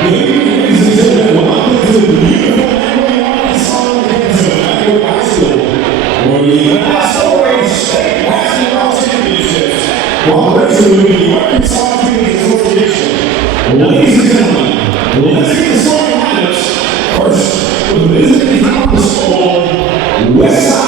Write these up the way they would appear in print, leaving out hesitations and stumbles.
Ladies and gentlemen, welcome to the beautiful Magnolia High School, where the last state basketball championships while racing with the Arkansas Community Association. Ladies and gentlemen, let's get the starting lineups first with the visiting Conference School, Westside.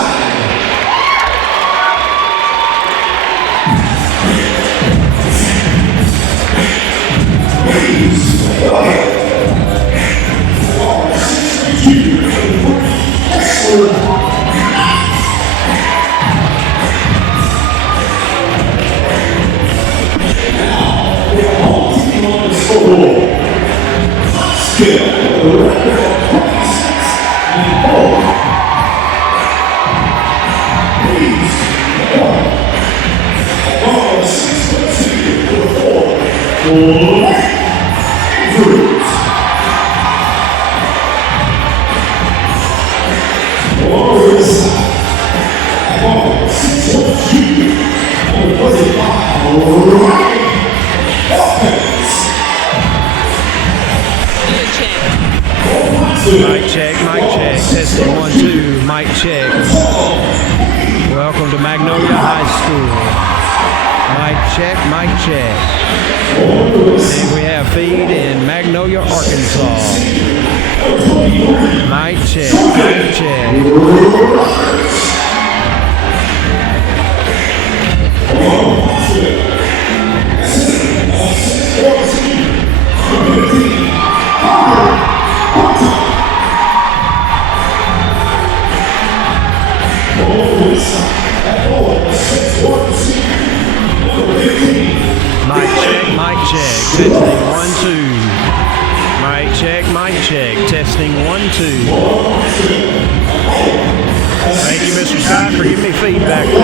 Mic check, testing 1, 2. Mic check. Welcome to Magnolia High School. Mic check, mic check. And we have feed in Magnolia, Arkansas. Mic check, mic check. Mic check, mic check. Testing 1, 2. Mic check, mic check. Testing 1, 2. Thank you, Mr. Scott, for giving me feedback there.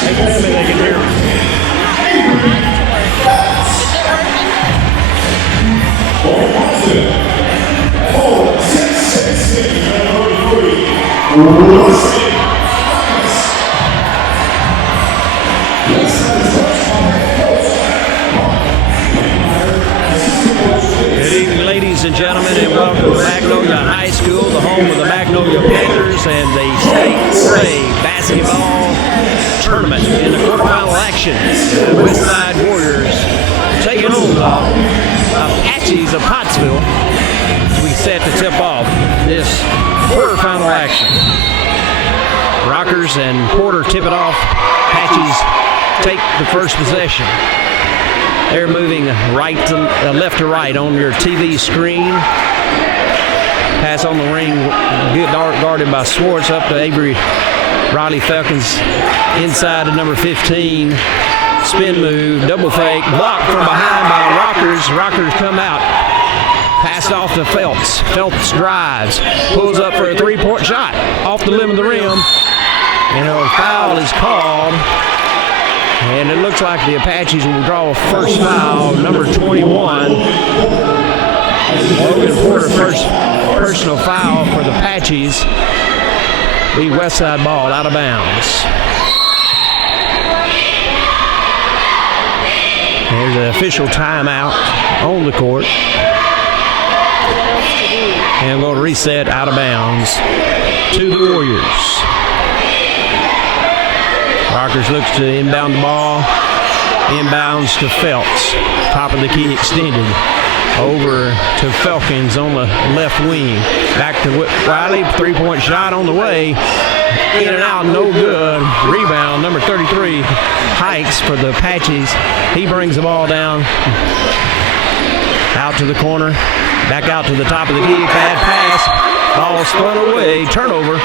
Hey, tell me they can hear me. Good evening, ladies and gentlemen, and welcome to Magnolia High School, the home of the Magnolia Panthers and the state basketball tournament in the quarterfinal action. The Westside Warriors taking on the Apaches of Pottsville. We set to tip off this quarterfinal action. Rockers and Porter tip it off. Apaches take the first possession. They're moving left to right on your TV screen. Pass on the ring, good guarded by Swartz up to Avery Riley Falcons inside to number 15. Spin move, double fake, blocked from behind by Rockers. Rockers come out. Passed off to Phelps. Phelps drives, pulls up for a three-point shot off the rim of the rim. And a foul is called. And it looks like the Apaches will draw a first foul, number 21. Logan Porter, first personal foul for the Apaches. The Westside ball out of bounds. There's an official timeout on the court. And we'll reset out of bounds to the Warriors. Rockers looks to inbound the ball. Inbounds to Phelps. Top of the key extended. Over to Falcons on the left wing. Back to Riley. Three-point shot on the way. In and out, no good. Rebound, number 33. Hikes for the Apaches. He brings the ball down. Out to the corner. Back out to the top of the key. Bad pass. Ball spun away. Turnover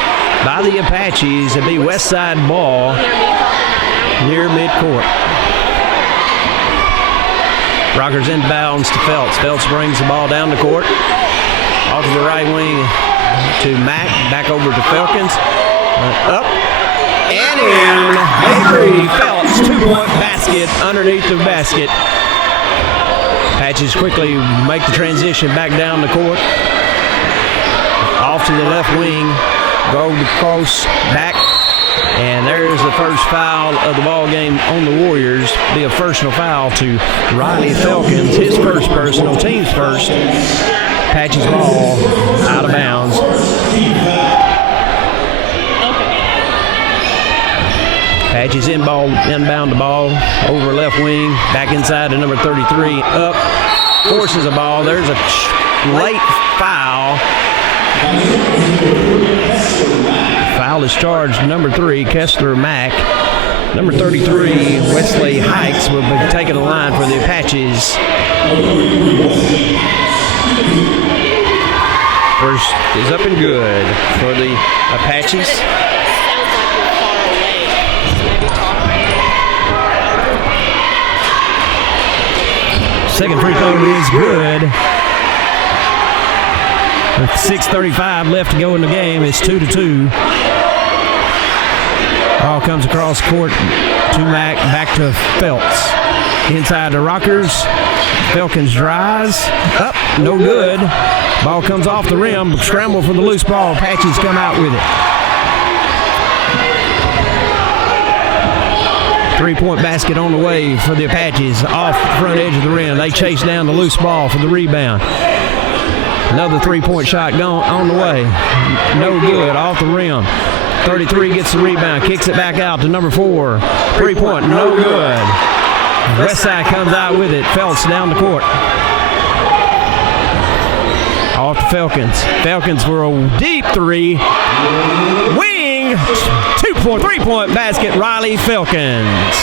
by the Apaches. It'll be Westside ball near midcourt. Rockers inbounds to Phelps. Phelps brings the ball down the court. Off to the right wing to Mack. Back over to Falcons. Up. And in. Avery Phelps. 2-point basket underneath the basket. Apaches quickly make the transition back down the court. Off to the left wing. Go close. Back. And there's the first foul of the ball game on the Warriors. Be a personal foul to Riley Falcons. His first personal, team's first. Apaches ball out of bounds. Apaches inbound the ball over left wing. Back inside to number 33. Up. Forces the ball. There's a late foul. Foul is charged, number 3, Kessler Mack. Number 33, Wesley Hikes will be taking the line for the Apaches. First is up and good for the Apaches. Second free throw is good. With 6:35 left to go in the game, it's 2-2. Ball comes across court to Mack, back to Phelps. Inside the Rockers. Falcons drives. Up, no good. Ball comes off the rim. Scramble for the loose ball. Apaches come out with it. Three-point basket on the way for the Apaches off the front edge of the rim. They chase down the loose ball for the rebound. Another three-point shot gone on the way. No good, off the rim. 33 gets the rebound, kicks it back out to number 4. Three-point, no good. Westside comes out with it. Phelps down the court. Off to Falcons. Falcons for a deep three. Wing, 3-point basket, Riley Falcons.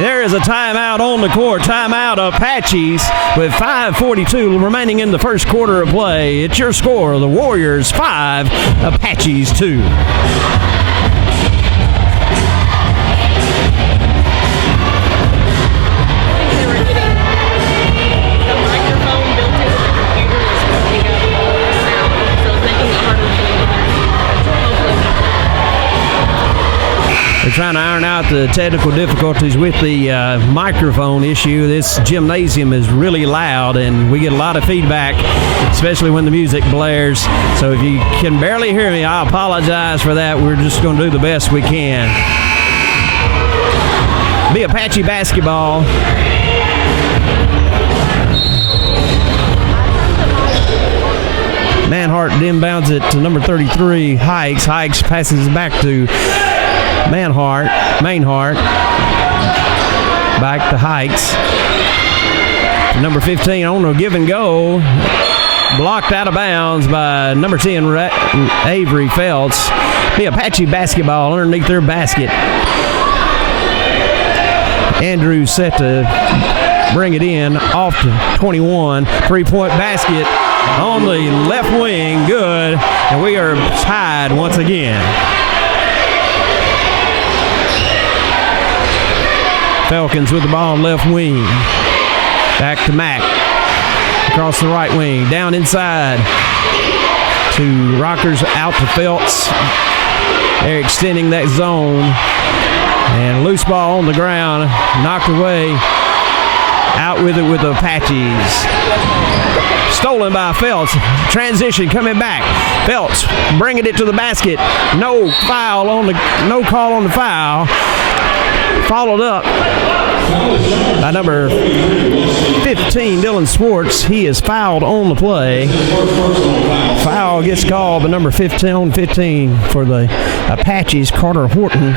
There is a timeout on the court. Timeout Apaches with 5:42 remaining in the first quarter of play. It's your score, the Warriors 5, Apaches 2. They're trying to iron out the technical difficulties with the microphone issue. This gymnasium is really loud, and we get a lot of feedback, especially when the music blares. So if you can barely hear me, I apologize for that. We're just going to do the best we can. Be Apache basketball. Manhart inbounds it to number 33, Hikes. Hikes passes it back to Mainhart, back to Hikes. Number 15 on a give and go. Blocked out of bounds by number 10, Avery Phelps. The Apache basketball underneath their basket. Andrews set to bring it in off to 21. Three-point basket on the left wing. Good. And we are tied once again. Falcons with the ball on left wing. Back to Mack. Across the right wing. Down inside to Rockers, out to Phelps. They're extending that zone. And loose ball on the ground. Knocked away. Out with it with the Apaches. Stolen by Phelps. Transition coming back. Phelps bringing it to the basket. No call on the foul. Followed up by number 15, Dylan Swartz. He is fouled on the play. Foul gets called by number 15 for the Apaches, Carter Horton,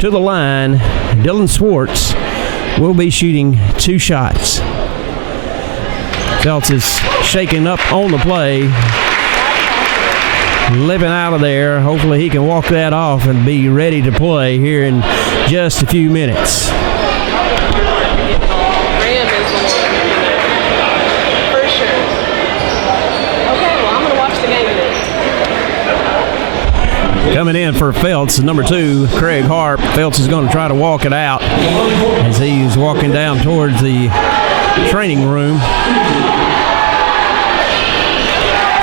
to the line. Dylan Swartz will be shooting 2 shots. Phelps is shaking up on the play. Living out of there. Hopefully he can walk that off and be ready to play here in just a few minutes. Coming in for Phelps, number 2, Craig Harp. Phelps is going to try to walk it out as he's walking down towards the training room.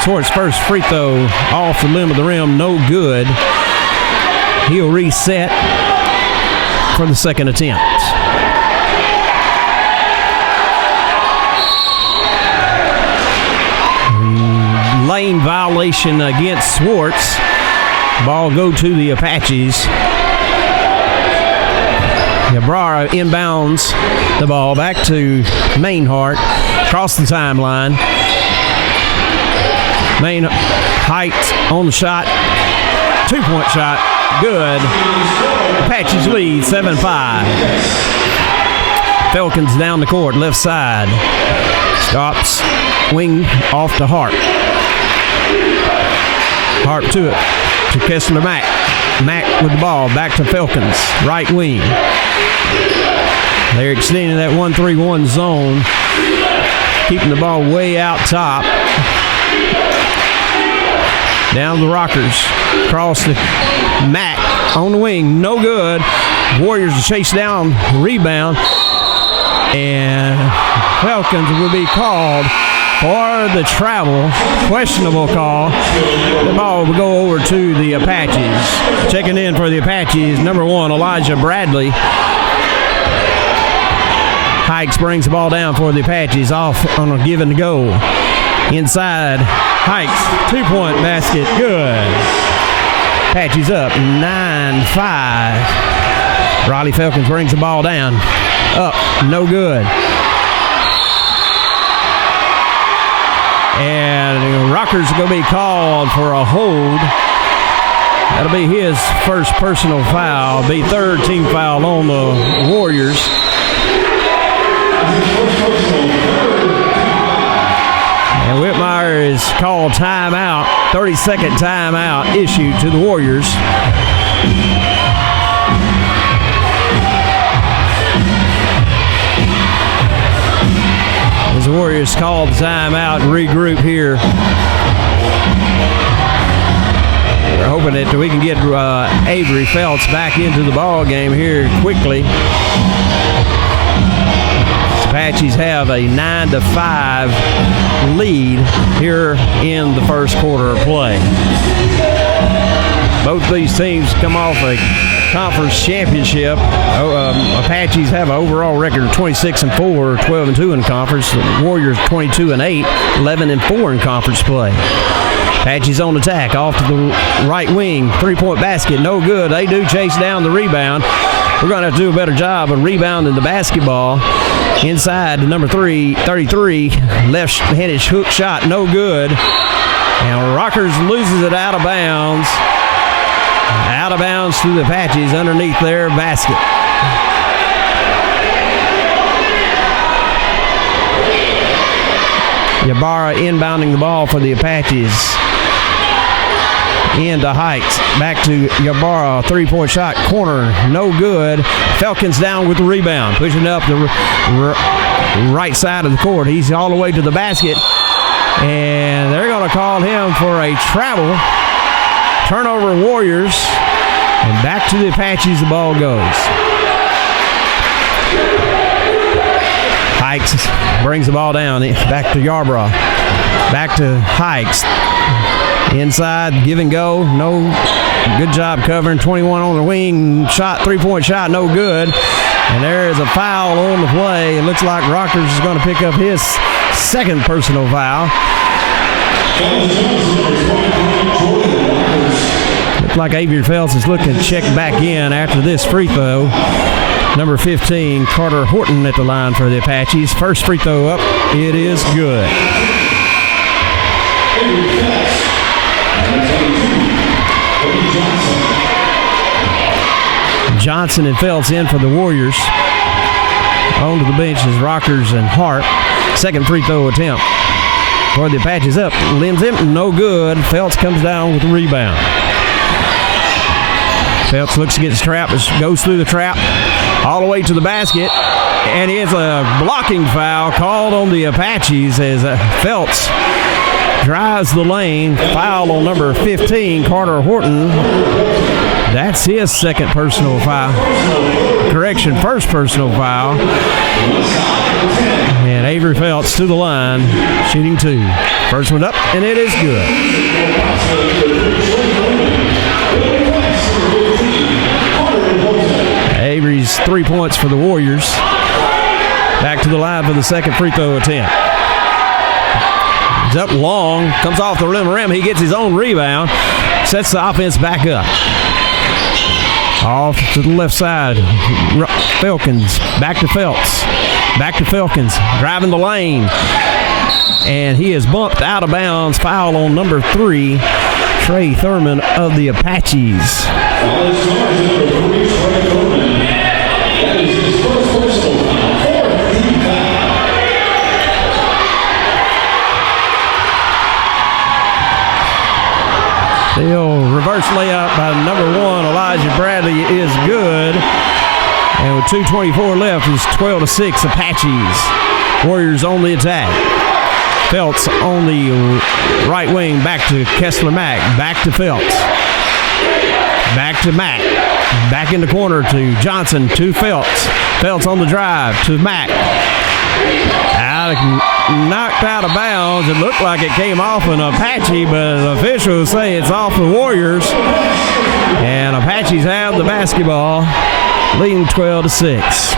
Swartz first free throw off the limb of the rim, no good. He'll reset for the second attempt. Lane violation against Swartz. Ball go to the Apaches. Ybarra inbounds the ball back to Mainhart. Across the timeline. Main height on the shot. 2-point shot. Good. Apaches lead 7-5. Falcons down the court, left side. Stops. Wing off to Harp. Harp to it. To Kessler Mack. Mack with the ball. Back to Falcons. Right wing. They're extending that 1-3-1 zone. Keeping the ball way out top. Down the Rockers. Across the Mack on the wing. No good. Warriors chase down. Rebound. And Falcons will be called for the travel. Questionable call. The ball will go over to the Apaches. Checking in for the Apaches, number 1, Elijah Bradley. Hikes brings the ball down for the Apaches, off on a give and go. Inside, Hikes, 2-point basket, good. Apaches up 9-5. Riley Felkins brings the ball down. Up, no good. And Rockers are going to be called for a hold. That'll be his first personal foul. Be third team foul on the Warriors. And Whitmire is called timeout. 30-second timeout issued to the Warriors. As the Warriors call the timeout and regroup here. We're hoping that we can get Avery Felts back into the ball game here quickly. Apaches have a 9-5 lead here in the first quarter of play. Both these teams come off a conference championship. Apaches have an overall record of 26-4, 12-2 in conference. The Warriors 22-8, 11-4 in conference play. Apaches on attack, off to the right wing, three-point basket, no good. They do chase down the rebound. We're going to have to do a better job of rebounding the basketball. Inside to number 33, left-handed hook shot, no good. And Rockers loses it out of bounds. Out of bounds to the Apaches underneath their basket. Ybarra inbounding the ball for the Apaches. Into Hikes. Back to Ybarra. Three-point shot. Corner. No good. Felkins down with the rebound. Pushing up the right side of the court. He's all the way to the basket. And they're going to call him for a travel. Turnover Warriors. And back to the Apaches the ball goes. Hikes brings the ball down. Back to Yarborough. Back to Hikes. Inside, give and go. No. Good job covering. 21 on the wing. Shot, three-point shot, no good. And there is a foul on the play. It looks like Rockers is going to pick up his second personal foul. Looks like Avery Felts is looking to check back in after this free throw. Number 15, Carter Horton at the line for the Apaches. First free throw up. It is good. Johnson and Felts in for the Warriors. On to the bench is Rockers and Hart. Second free throw attempt for the Apaches up. Limbs him, no good. Felts comes down with the rebound. Felts looks to get his trap, goes through the trap, all the way to the basket. And it's a blocking foul called on the Apaches as Felts drives the lane. Foul on number 15, Carter Horton. That's his second personal foul. Correction, first personal foul. And Avery Felts to the line, shooting two. First one up, and it is good. Avery's 3 points for the Warriors. Back to the line for the second free throw attempt. He's up long, comes off the rim. He gets his own rebound, sets the offense back up. Off to the left side. Felkins. Back to Felts. Back to Felkins. Driving the lane. And he is bumped out of bounds. Foul on number 3, Trey Thurman of the Apaches. Still reverse layup by number 1, Elijah Bradley, is good. And with 2:24 left, it's 12-6 Apaches. Warriors on the attack. Felts on the right wing, back to Kessler Mack. Back to Felts. Back to Mack. Back in the corner to Johnson, to Felts. Felts on the drive to Mack. Knocked out of bounds. It looked like it came off an Apache, but officials say it's off the Warriors. And Apaches have the basketball, leading 12-6.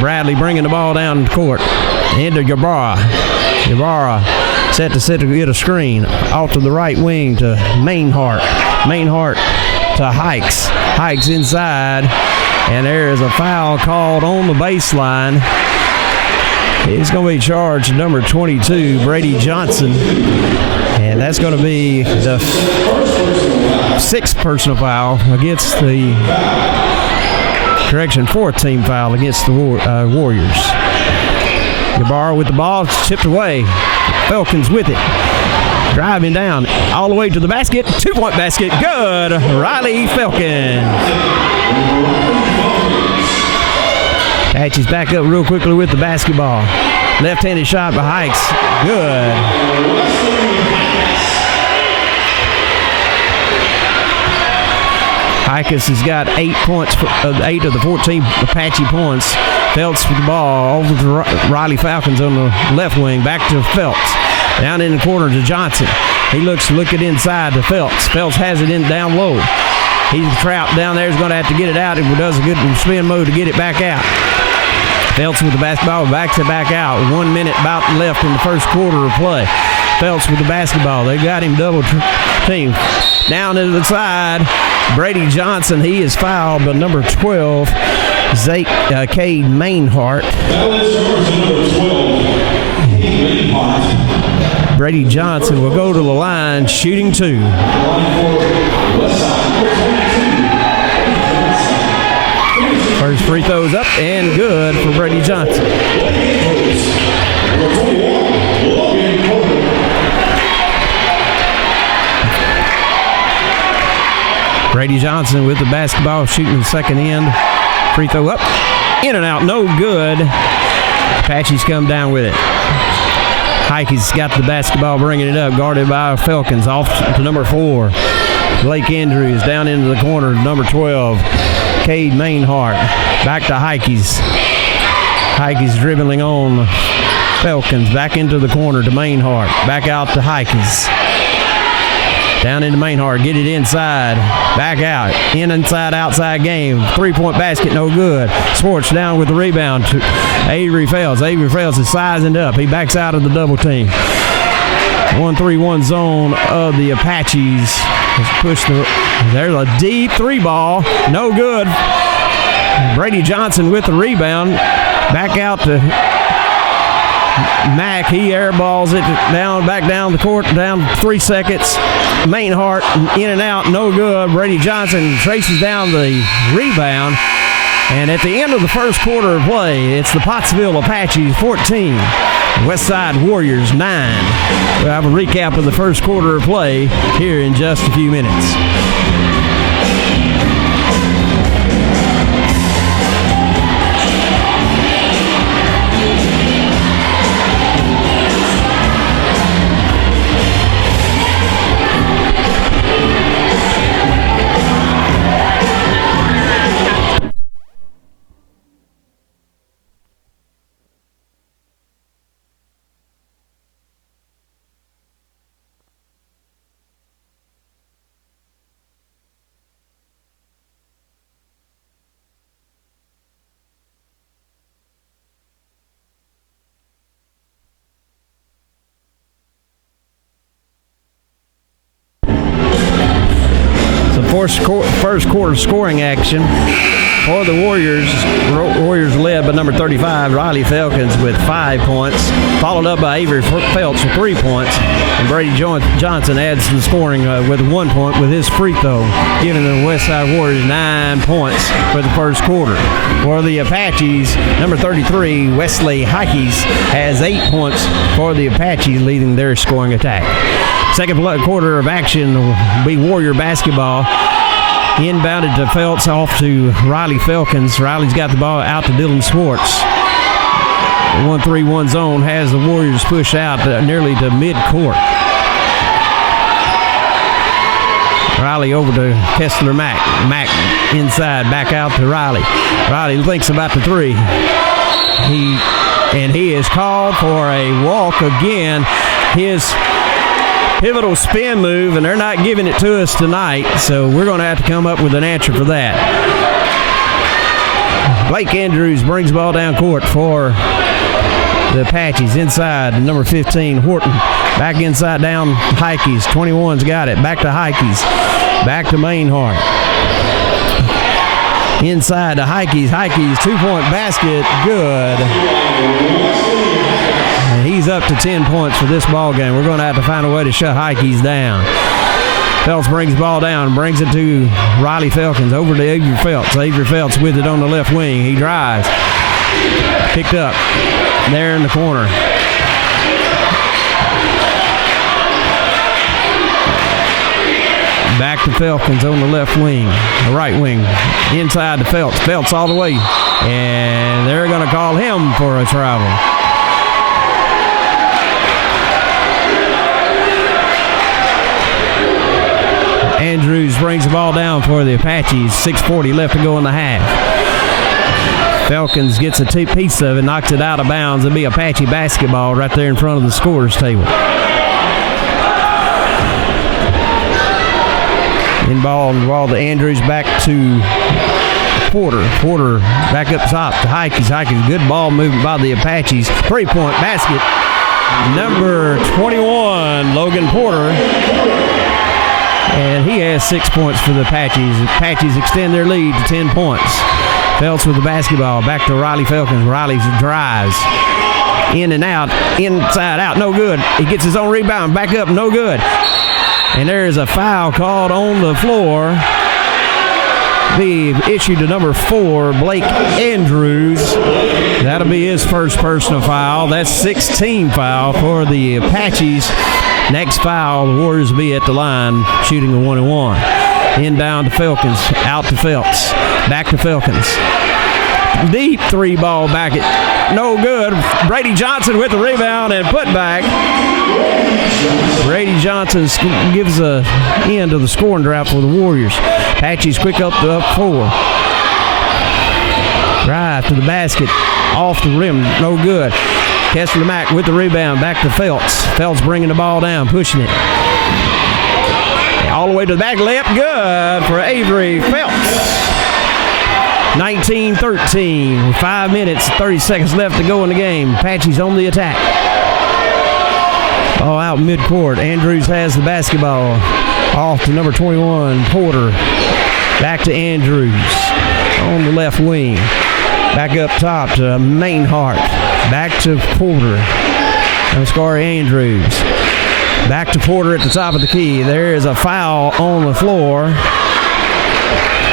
Bradley bringing the ball down the court. Into Ybarra. Ybarra set to get a screen. Off to the right wing to Mainhart. Mainhart to Hikes. Hikes inside, and there is a foul called on the baseline. He's going to be charged number 22, Brady Johnson, and that's going to be the 6th personal foul against the fourth team foul against the Warriors. Gabar with the ball, chipped away. Falcons with it. Driving down all the way to the basket. 2-point basket. Good. Riley Falcons. Apaches back up real quickly with the basketball. Left-handed shot by Hikes. Good. Hikes has got 8 points, 8 of the 14 Apache points. Phelps with the ball over to Riley Falcons on the left wing. Back to Phelps. Down in the corner to Johnson. He looks inside to Phelps. Phelps has it in down low. He's trapped down there. He's going to have to get it out. He does a good spin move to get it back out. Phelps with the basketball, back out. 1 minute about left in the first quarter of play. Phelps with the basketball. They got him double team. Down to the side, Brady Johnson. He is fouled by number 12, Cade Mainhart. Brady Johnson will go to the line, shooting 2. First free throws up and good for Brady Johnson. Brady Johnson with the basketball, shooting the second end. Free throw up, in and out, no good. Apaches come down with it. Hikes got the basketball, bringing it up, guarded by Falcons. Off to number 4. Blake Andrews down into the corner, number 12. Cade Mainhart. Back to Hikes. Hikes dribbling on Falcons. Back into the corner to Mainhart. Back out to Hikes. Down into Mainhart. Get it inside. Back out. Inside, outside game. 3-point basket, no good. Sports down with the rebound to Avery Fels. Avery Fels is sizing up. He backs out of the double team. 1-3-1 zone of the Apaches. There's a deep 3 ball. No good. Brady Johnson with the rebound. Back out to Mack. He airballs it back down the court, down 3 seconds. Mainhart in and out, no good. Brady Johnson traces down the rebound. And at the end of the first quarter of play, it's the Pottsville Apaches 14, Westside Warriors 9. We'll have a recap of the first quarter of play here in just a few minutes. First quarter scoring action for the Warriors. Warriors led by number 35, Riley Falcons, with 5 points, followed up by Avery Phelps with 3 points. And Brady Johnson adds to the scoring with 1 point with his free throw, giving the Westside Warriors 9 points for the first quarter. For the Apaches, number 33, Wesley Hikes, has 8 points for the Apaches, leading their scoring attack. Second quarter of action will be Warrior basketball. Inbounded to Phelps, off to Riley Falcons. Riley's got the ball out to Dylan Sports. 1-3-1 zone has the Warriors pushed out nearly to midcourt. Riley over to Kessler Mack. Mack inside, back out to Riley. Riley thinks about the 3. He is called for a walk again. His pivotal spin move, and they're not giving it to us tonight, so we're going to have to come up with an answer for that. Blake Andrews brings the ball down court for the Apaches. Inside, number 15, Horton. Back inside, down Hikes. 21's got it. Back to Hikes. Back to Mainhart. Inside to Heikes. Heikes, 2-point basket, good. And he's up to 10 points for this ball game. We're going to have to find a way to shut Heikes down. Phelps brings the ball down, brings it to Riley Felkins, over to Avery Phelps. Avery Phelps with it on the left wing. He drives. Picked up there in the corner. Back to Felkins on the left wing, the right wing, inside to Phelps. Phelps all the way, and they're going to call him for a travel. Andrews brings the ball down for the Apaches. 6:40 left to go in the half. Felkins gets a piece of it, knocks it out of bounds. It'll be Apache basketball right there in front of the scorer's table. Ball to Andrews, back to Porter. Porter back up top to Heikes. Heikes, good ball movement by the Apaches. 3-point basket. Number 21, Logan Porter. And he has 6 points for the Apaches. Apaches extend their lead to 10 points. Phelps with the basketball. Back to Riley Felkins. Riley drives. In and out. Inside out. No good. He gets his own rebound. Back up. No good. And there is a foul called on the floor. Be issued to number 4, Blake Andrews. That'll be his first personal foul. That's 16 foul for the Apaches. Next foul, the Warriors will be at the line shooting a 1-and-1. In down to Felkins, out to Phelps, back to Felkins. Deep 3-ball back it. No good. Brady Johnson with the rebound and put back. Brady Johnson gives an end to the scoring drought for the Warriors. Apaches quick up 4. Drive to the basket, off the rim, no good. Kessler Mack with the rebound, back to Phelps. Phelps bringing the ball down, pushing it. All the way to the back, layup, good for Avery Phelps. 19-13, 5 minutes, 30 seconds left to go in the game. Apaches on the attack. Oh, out midcourt. Andrews has the basketball. Off to number 21, Porter. Back to Andrews on the left wing. Back up top to Mainhart. Back to Porter. Oscar Andrews. Back to Porter at the top of the key. There is a foul on the floor.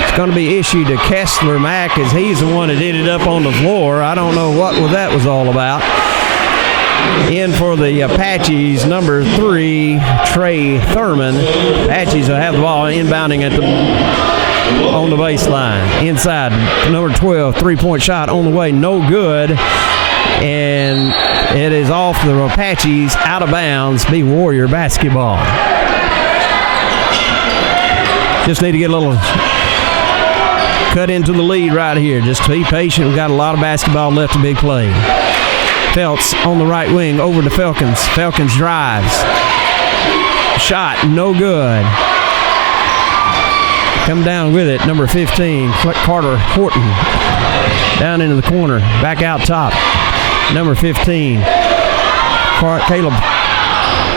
It's going to be issued to Kessler Mack, as he's the one that ended up on the floor. I don't know what that was all about. In for the Apaches, number 3, Trey Thurman. Apaches will have the ball inbounding on the baseline. Inside, number 12, 3-point shot on the way, no good. And it is off the Apaches, out of bounds, be Warrior basketball. Just need to get a little cut into the lead right here. Just be patient. We've got a lot of basketball left to be played. Phelps on the right wing, over to Felkins. Felkins drives. Shot, no good. Come down with it, number 15, Carter Horton. Down into the corner, back out top. Number 15, Caleb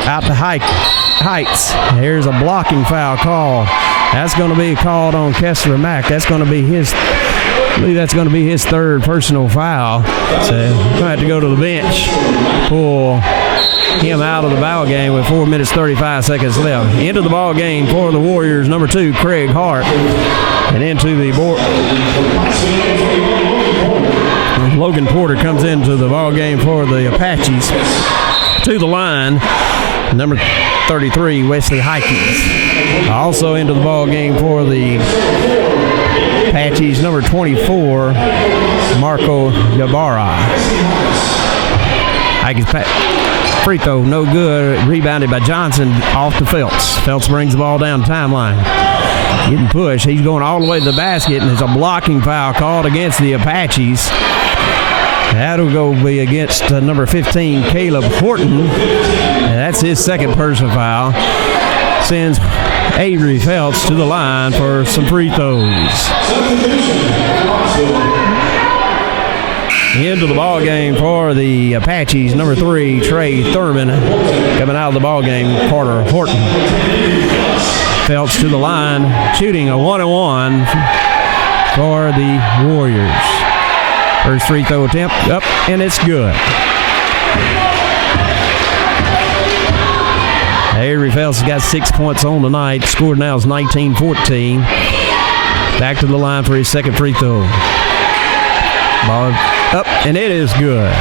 out to Heights. Here's a blocking foul call. That's going to be called on Kessler Mack. That's going to be I believe that's going to be his 3rd personal foul. So we're going to have to go to the bench, pull him out of the ball game with 4 minutes 35 seconds left. Into the ball game for the Warriors, number 2, Craig Hart. And into the board. Logan Porter comes into the ball game for the Apaches. To the line, number 33, Wesley Heikes. Also into the ball game for the Apaches, number 24, Marco Ybarra. Heikes free throw, no good. Rebounded by Johnson, off to Phelps. Phelps brings the ball down the timeline. Getting pushed. He's going all the way to the basket, and there's a blocking foul called against the Apaches. That'll go be against number 15, Caleb Horton. And that's his 2nd personal foul. Sends Avery Phelps to the line for some free throws. Into the ball game for the Apaches, number 3, Trey Thurman. Coming out of the ball game, Carter Horton. Phelps to the line, shooting a 1-and-1 for the Warriors. First free throw attempt up, and it's good. Avery Phelps has got 6 points on tonight. Score now is 19-14. Back to the line for his second free throw. Ball up, and it is good.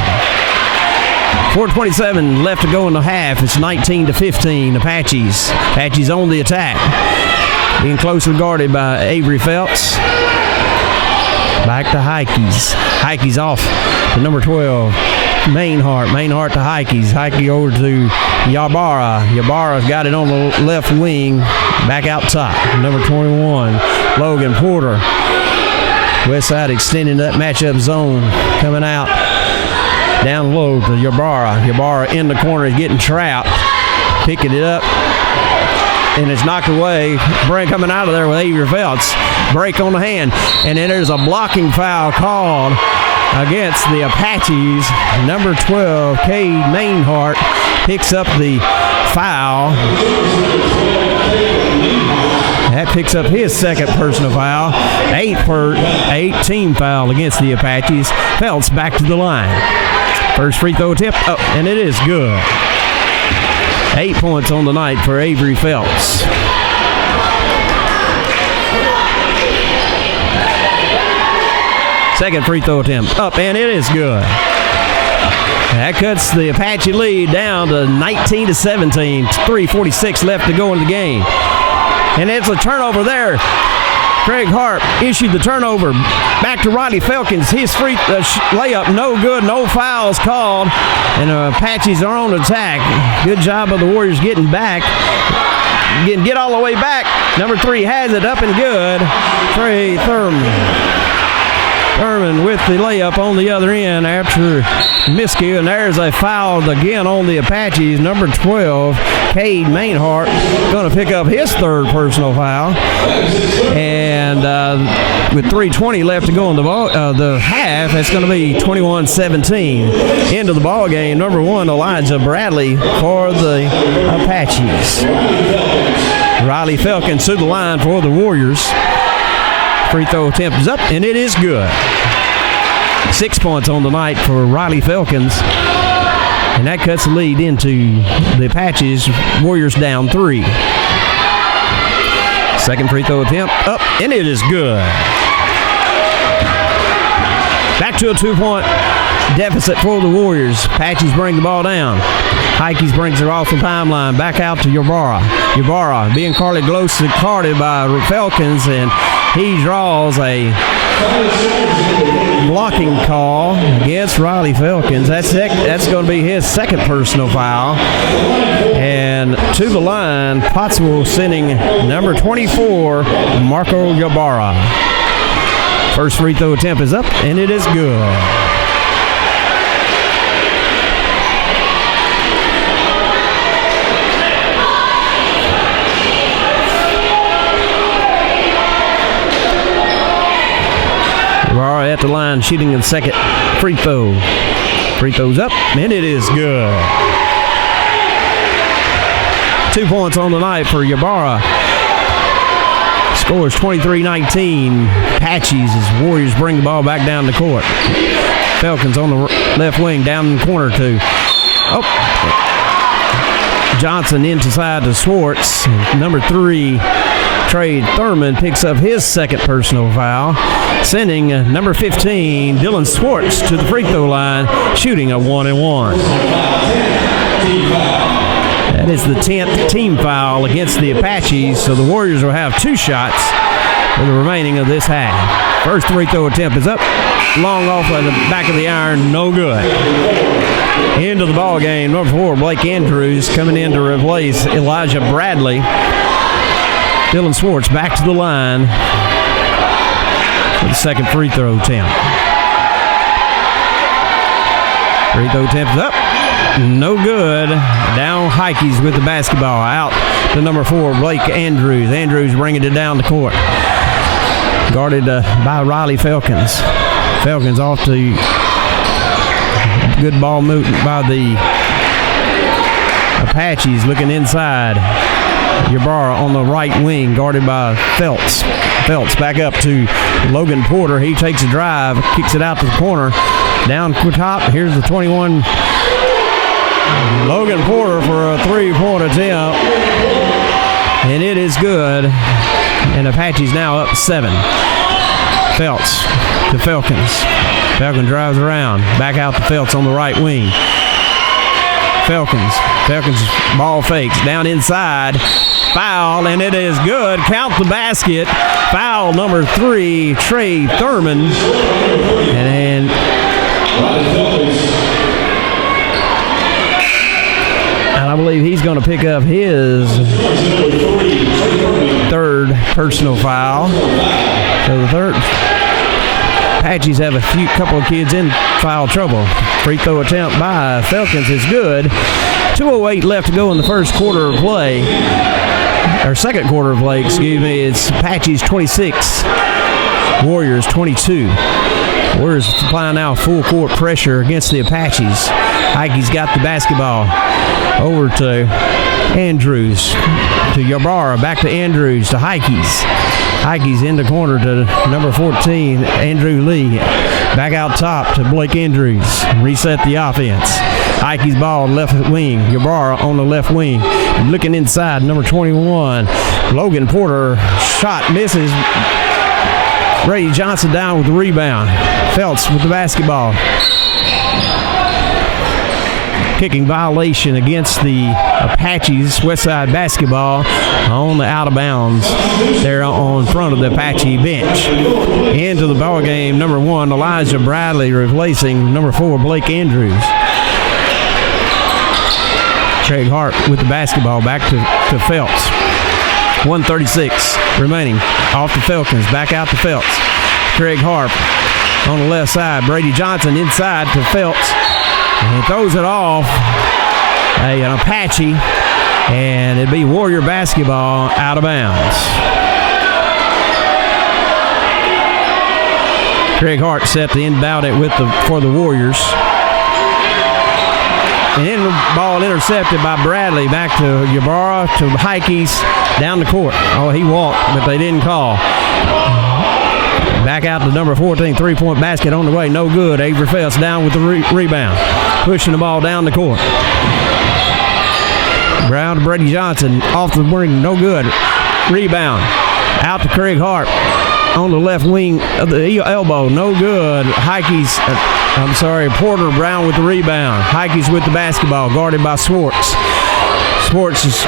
4:27 left to go in the half. It's 19-15. Apaches. Apaches on the attack. Being closely guarded by Avery Phelps. Back to Heikes. Heikes off to number 12, Mainhart. Mainhart to Heikes. Heikes over to Yabara. Yabara's got it on the left wing. Back out top. Number 21, Logan Porter. Westside extending that matchup zone. Coming out down low to Yabara. Yabara in the corner is getting trapped. Picking it up. And it's knocked away. Brand coming out of there with Avery Phelps. Break on the hand. And then there's a blocking foul called against the Apaches. Number 12, Cade Mainhart, picks up the foul. That picks up his second personal foul. 8 team foul against the Apaches. Phelps back to the line. First free throw attempt up, and it is good. 8 points on the night for Avery Phelps. Second free throw attempt up, and it is good. That cuts the Apache lead down to 19-17. 3:46 left to go in the game. And it's a turnover there. Craig Harp issued the turnover. Back to Riley Felkins. His free layup, no good, no fouls called. And the Apaches are on attack. Good job of the Warriors getting back. Get all the way back. Number 3 has it up and good. Trey Thurman. Thurman with the layup on the other end after miscue, and there's a foul again on the Apaches. Number 12, Cade Mainhart, going to pick up his third personal foul. And with 3:20 left to go in the half, it's going to be 21-17. Into the ball game, number 1, Elijah Bradley for the Apaches. Riley Felkins to the line for the Warriors. Free throw attempt is up, and it is good. 6 points on the night for Riley Felkins. And that cuts the lead into the Apaches. Warriors down 3. Second free throw attempt up, and it is good. Back to a 2-point deficit for the Warriors. Apaches bring the ball down. Heikes brings it off the timeline. Back out to Yabara. Yabara being closely guarded by Felkins, and he draws a blocking call against Riley Felkins. That's going to be his second personal foul. And to the line, Pottsville sending number 24, Marco Yabara. First free throw attempt is up, and it is good. Yabara at the line, shooting the second free throw. Free throw's up, and it is good. 2 points on the night for Yabara. Scores 23-19. Apaches as Warriors bring the ball back down the court. Felkins on the left wing, down in the corner to Johnson inside to Swartz. Number 3, Trey Thurman picks up his second personal foul, sending number 15, Dylan Swartz, to the free throw line, shooting a 1-and-1. That is the 10th team foul against the Apaches, so the Warriors will have 2 shots for the remaining of this half. First free throw attempt is up, long off of the back of the iron, no good. Into the ball game, number 4, Blake Andrews coming in to replace Elijah Bradley. Dylan Swartz back to the line for the second free throw attempt. Free throw attempt is up. No good. Down Heikes with the basketball. Out to number 4, Blake Andrews. Andrews bringing it down the court. Guarded by Riley Felkins. Felkins off to good ball movement by the Apaches, looking inside. Yabara on the right wing, guarded by Phelps. Phelps back up to Logan Porter. He takes a drive, kicks it out to the corner. Down top, here's the 21. Logan Porter for a three-point attempt. And it is good. And Apache's now up 7. Felts to Felkins. Felkins drives around. Back out to Felts on the right wing. Felkins ball fakes. Down inside. Foul, and it is good. Count the basket. Foul number 3, Trey Thurman. And I believe he's going to pick up his 3rd personal foul. So the third, Apaches have a couple of kids in foul trouble. Free throw attempt by Felkins is good. 2:08 left to go in the first quarter of play. Or second quarter of play, excuse me. It's Apaches 26, Warriors 22. Warriors applying now full court pressure against the Apaches. Heike's got the basketball. Over to Andrews, to Ybarra, back to Andrews, to Heike's. Heike's in the corner to number 14, Andrew Lee. Back out top to Blake Andrews. Reset the offense. Heike's ball left wing. Ybarra on the left wing. Looking inside, number 21. Logan Porter shot misses. Brady Johnson down with the rebound. Felts with the basketball. Kicking violation against the Apaches. Westside basketball on the out of bounds there on front of the Apache bench. Into the ball game, number 1, Elijah Bradley replacing number 4, Blake Andrews. Craig Hart with the basketball back to Felts. 1:36 remaining. Off to Felkins, back out to Felts. Craig Hart on the left side. Brady Johnson inside to Felts. And he throws it off. An Apache. And it'd be Warrior basketball out of bounds. Craig Hart set to inbound it for the Warriors. And then the ball intercepted by Bradley. Back to Ybarra, to Heike's, down the court. Oh, he walked, but they didn't call. Back out to number 14, three-point basket on the way. No good. Avery Felts down with the rebound. Pushing the ball down the court. Brown to Brady Johnson. Off the ring. No good. Rebound. Out to Craig Hart. On the left wing of the elbow. No good. Porter Brown with the rebound. Heike's with the basketball. Guarded by Swartz. Swartz is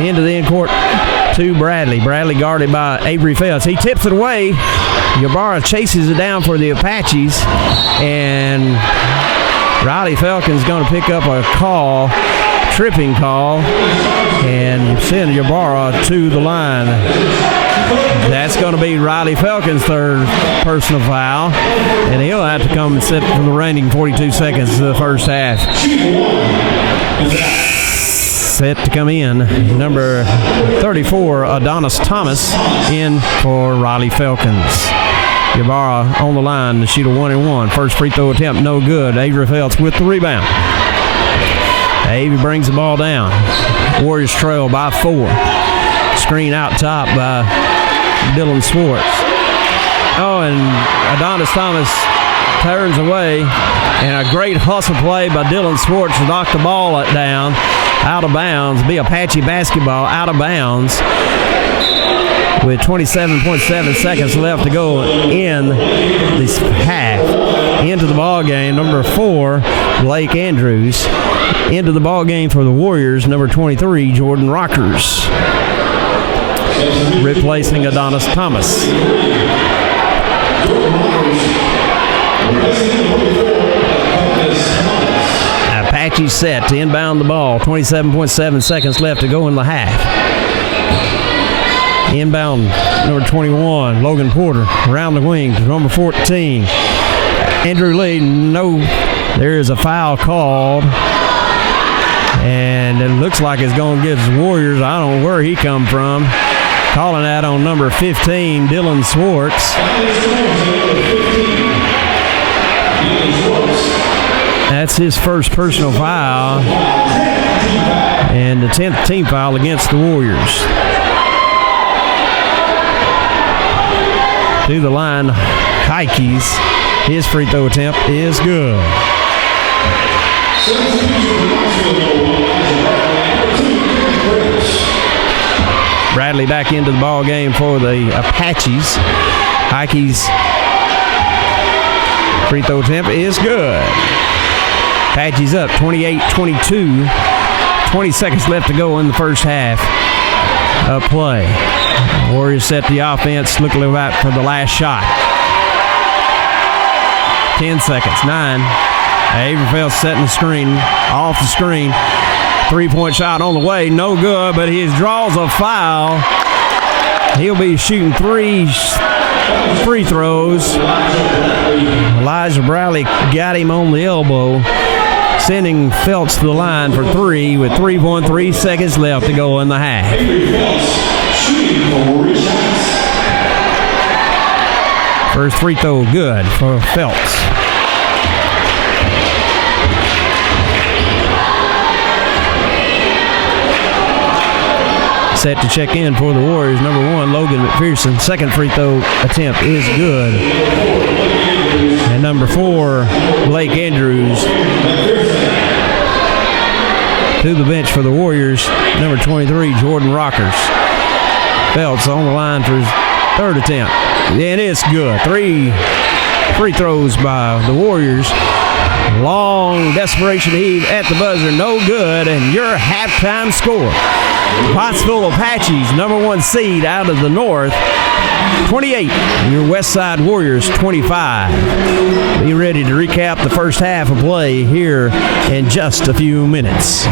into the in-court to Bradley. Bradley guarded by Avery Felts. He tips it away. Ybarra chases it down for the Apaches. And Riley Felkins going to pick up a call, tripping call, and send Ybarra to the line. That's going to be Riley Felkins' 3rd personal foul, and he'll have to come and sit for the remaining 42 seconds of the first half. Set to come in, number 34, Adonis Thomas, in for Riley Felkins. Ybarra on the line to shoot a 1-and-1. First free throw attempt, no good. Avery Felts with the rebound. Avery brings the ball down. Warriors trail by 4. Screen out top by Dylan Swartz. Oh, and Adonis Thomas turns away, and a great hustle play by Dylan Swartz to knock the ball down, out of bounds. Be Apache basketball out of bounds with 27.7 seconds left to go in this half. Into the ball game, number 4, Blake Andrews. Into the ball game for the Warriors, number 23, Jordan Rockers, replacing Adonis Thomas. Apache set to inbound the ball. 27.7 seconds left to go in the half. Inbound, number 21, Logan Porter, around the wing to number 14. Andrew Lee, no, there is a foul called. And it looks like it's going to give the Warriors. I don't know where he come from. Calling that on number 15, Dylan Swartz. That's his first personal foul. And the 10th team foul against the Warriors. to the line. Heikes, his free throw attempt is good. Bradley back into the ball game for the Apaches. Heikes' free throw attempt is good. Apaches up 28-22. 20 seconds left to go in the first half of play. Warriors set the offense, looking about for the last shot. 10 seconds, 9. Averfeld setting the screen, off the screen. 3-point shot on the way, no good, but he draws a foul. He'll be shooting 3 free throws. Elijah Bradley got him on the elbow, sending Phelps to the line for 3 with 3.3 seconds left to go in the half. First free throw good for Phelps. Set to check in for the Warriors. Number 1, Logan McPherson. Second free throw attempt is good. And number 4, Blake Andrews. To the bench for the Warriors. Number 23, Jordan Rockers. Phelps on the line for his third attempt. And it's good. 3 free throws by the Warriors. Long desperation heave at the buzzer. No good. And your halftime score. Pottsville Apaches, number 1 seed out of the north, 28. Your Westside Warriors, 25. Be ready to recap the first half of play here in just a few minutes.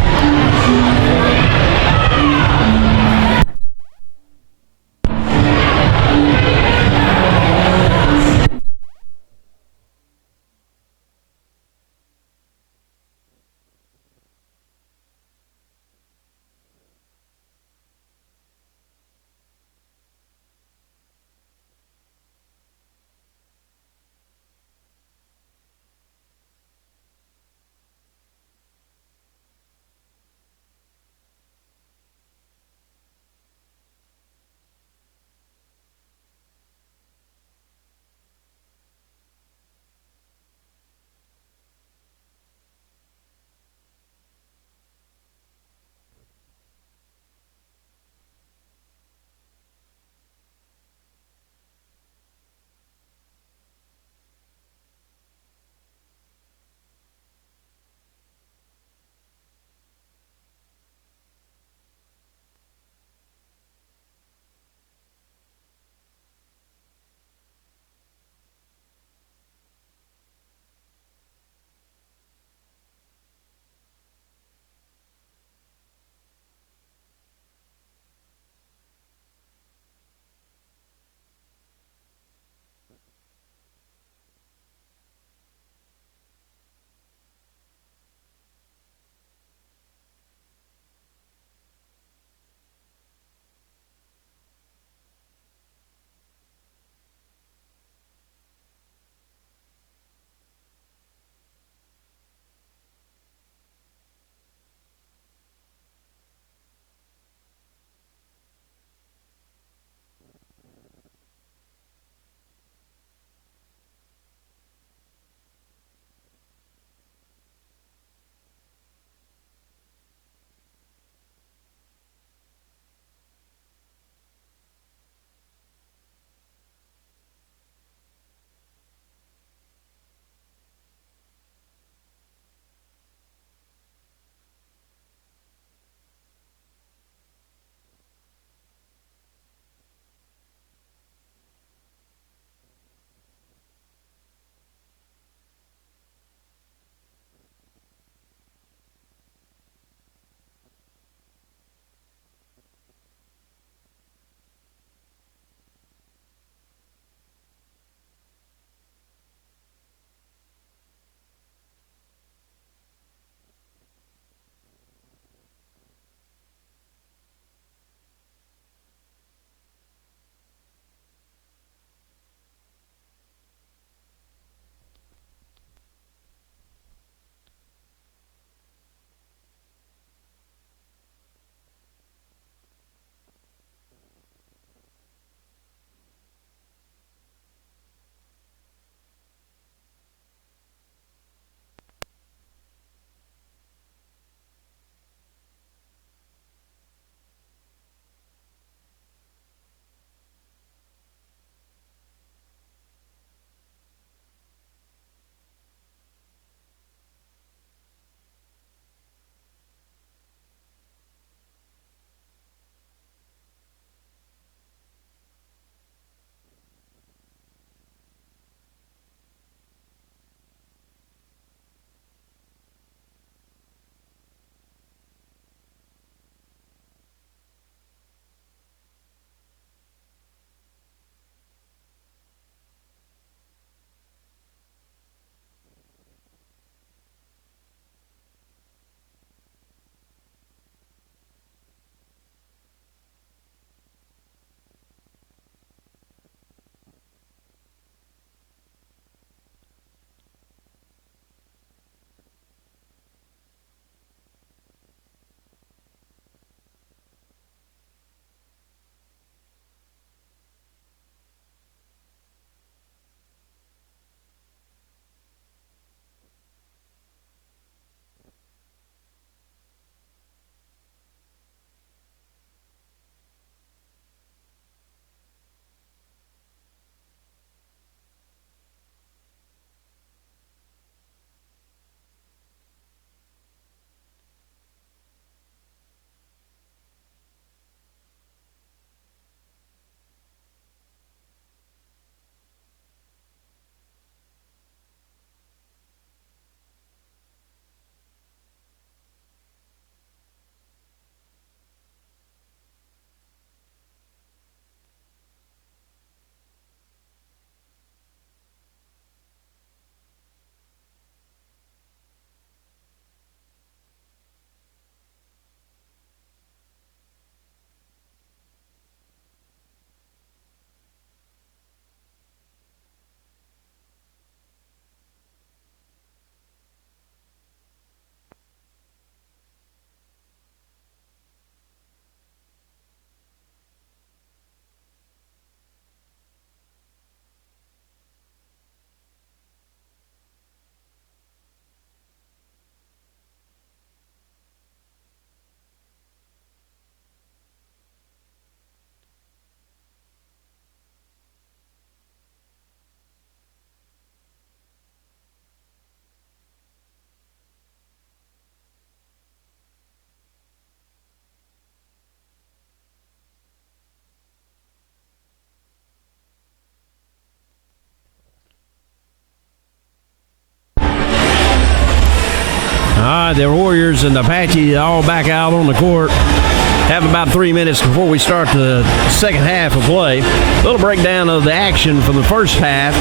right, the Warriors and the Apaches all back out on the court. Have about 3 minutes before we start the second half of play. A little breakdown of the action from the first half.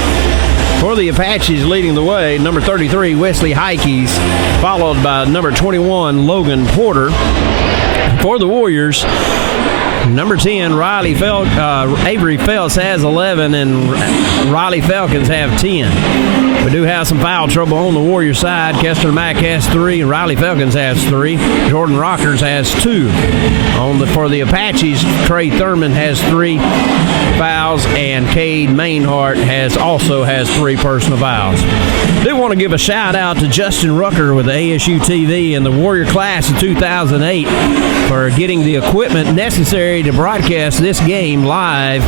For the Apaches leading the way, number 33, Wesley Heikes, followed by number 21, Logan Porter. For the Warriors, number 10, Avery Phelps has 11, and Riley Falcons have 10. We do have some foul trouble on the Warrior side. Kessler Mack has 3, and Riley Falcons has 3. Jordan Rockers has 2. For the Apaches, Trey Thurman has 3 fouls, and Cade Mainhart also has 3 personal fouls. Do want to give a shout out to Justin Rucker with the ASU TV and the Warrior class of 2008 for getting the equipment necessary to broadcast this game live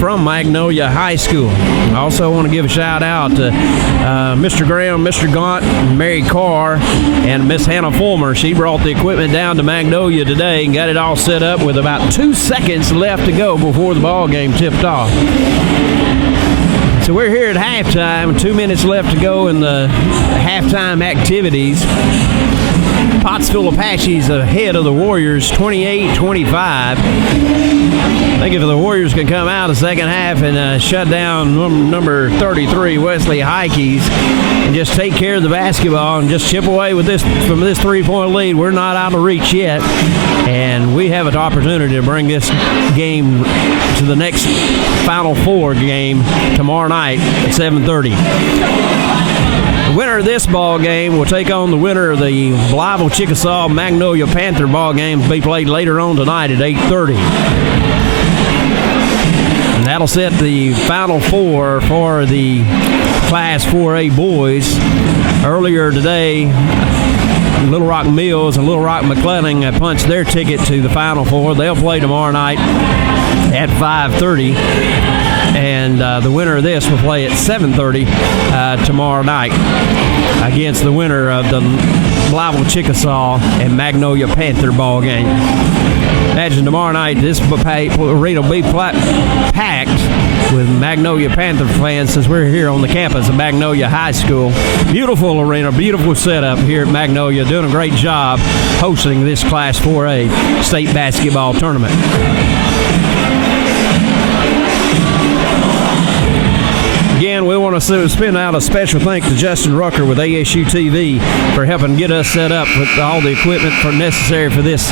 from Magnolia High School. I also want to give a shout out to Mr. Graham, Mr. Gaunt, Mary Carr, and Miss Hannah Fulmer. She brought the equipment down to Magnolia today and got it all set up with about 2 seconds left to go before the ball game tipped off. So we're here at halftime, 2 minutes left to go in the halftime activities. Pottsville Apaches ahead of the Warriors, 28-25. I think if the Warriors can come out the second half and shut down number 33, Wesley Heikes, and just take care of the basketball and just chip away with from this 3-point lead, we're not out of reach yet. And we have an opportunity to bring this game to the next Final Four game tomorrow night at 7:30. The winner of this ball game will take on the winner of the Blytheville Chickasaw Magnolia Panther ball game to be played later on tonight at 8:30. And that'll set the Final Four for the Class 4A boys. Earlier today, Little Rock Mills and Little Rock McClellan have punched their ticket to the Final Four. They'll play tomorrow night at 5:30. And the winner of this will play at 7:30 tomorrow night against the winner of the Blytheville Chickasaw and Magnolia Panther ball game. Imagine tomorrow night this arena will be packed with Magnolia Panther fans since we're here on the campus of Magnolia High School. Beautiful arena, beautiful setup here at Magnolia. Doing a great job hosting this Class 4A state basketball tournament. Again, we want to spin out a special thanks to Justin Rucker with ASU TV for helping get us set up with all the equipment necessary for this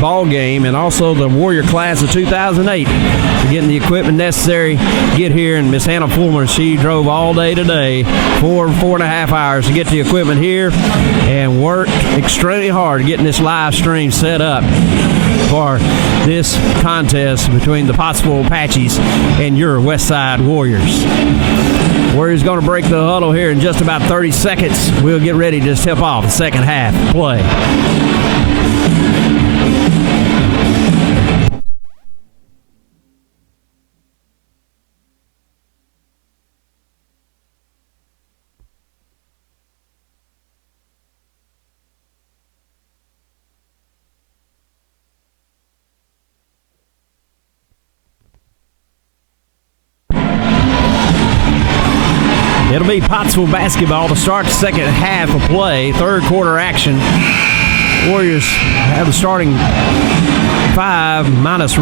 ball game, and also the Warrior class of 2008 for getting the equipment necessary to get here. And Miss Hannah Fulmer, she drove all day today, 4.5 hours to get the equipment here, and worked extremely hard getting this live stream set up for this contest between the Pottsville Apaches and your Westside Warriors. Warriors going to break the huddle here in just about 30 seconds. We'll get ready to tip off the second half play. It'll be Pottsville basketball to start the second half of play, third quarter action. Warriors have the starting 5 minus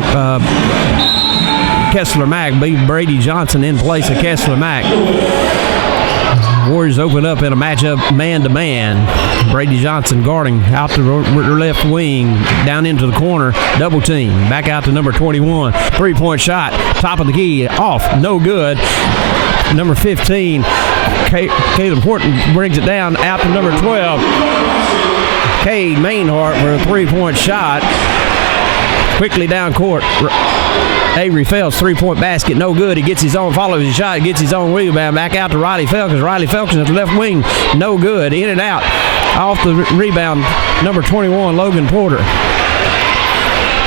Kessler Mack, Brady Johnson in place of Kessler Mack. Warriors open up in a matchup man-to-man. Brady Johnson guarding out to the left wing, down into the corner, double team. Back out to number 21, three-point shot, top of the key, off, no good. Number 15, Caleb Horton brings it down out to number 12. Cade Mainhart for a three-point shot. Quickly down court. Avery Phelps, three-point basket, no good. He gets his own, follows his shot, gets his own rebound. Back out to Riley Falcons. Riley Falcons at the left wing, no good. In and out. Off the rebound, number 21, Logan Porter.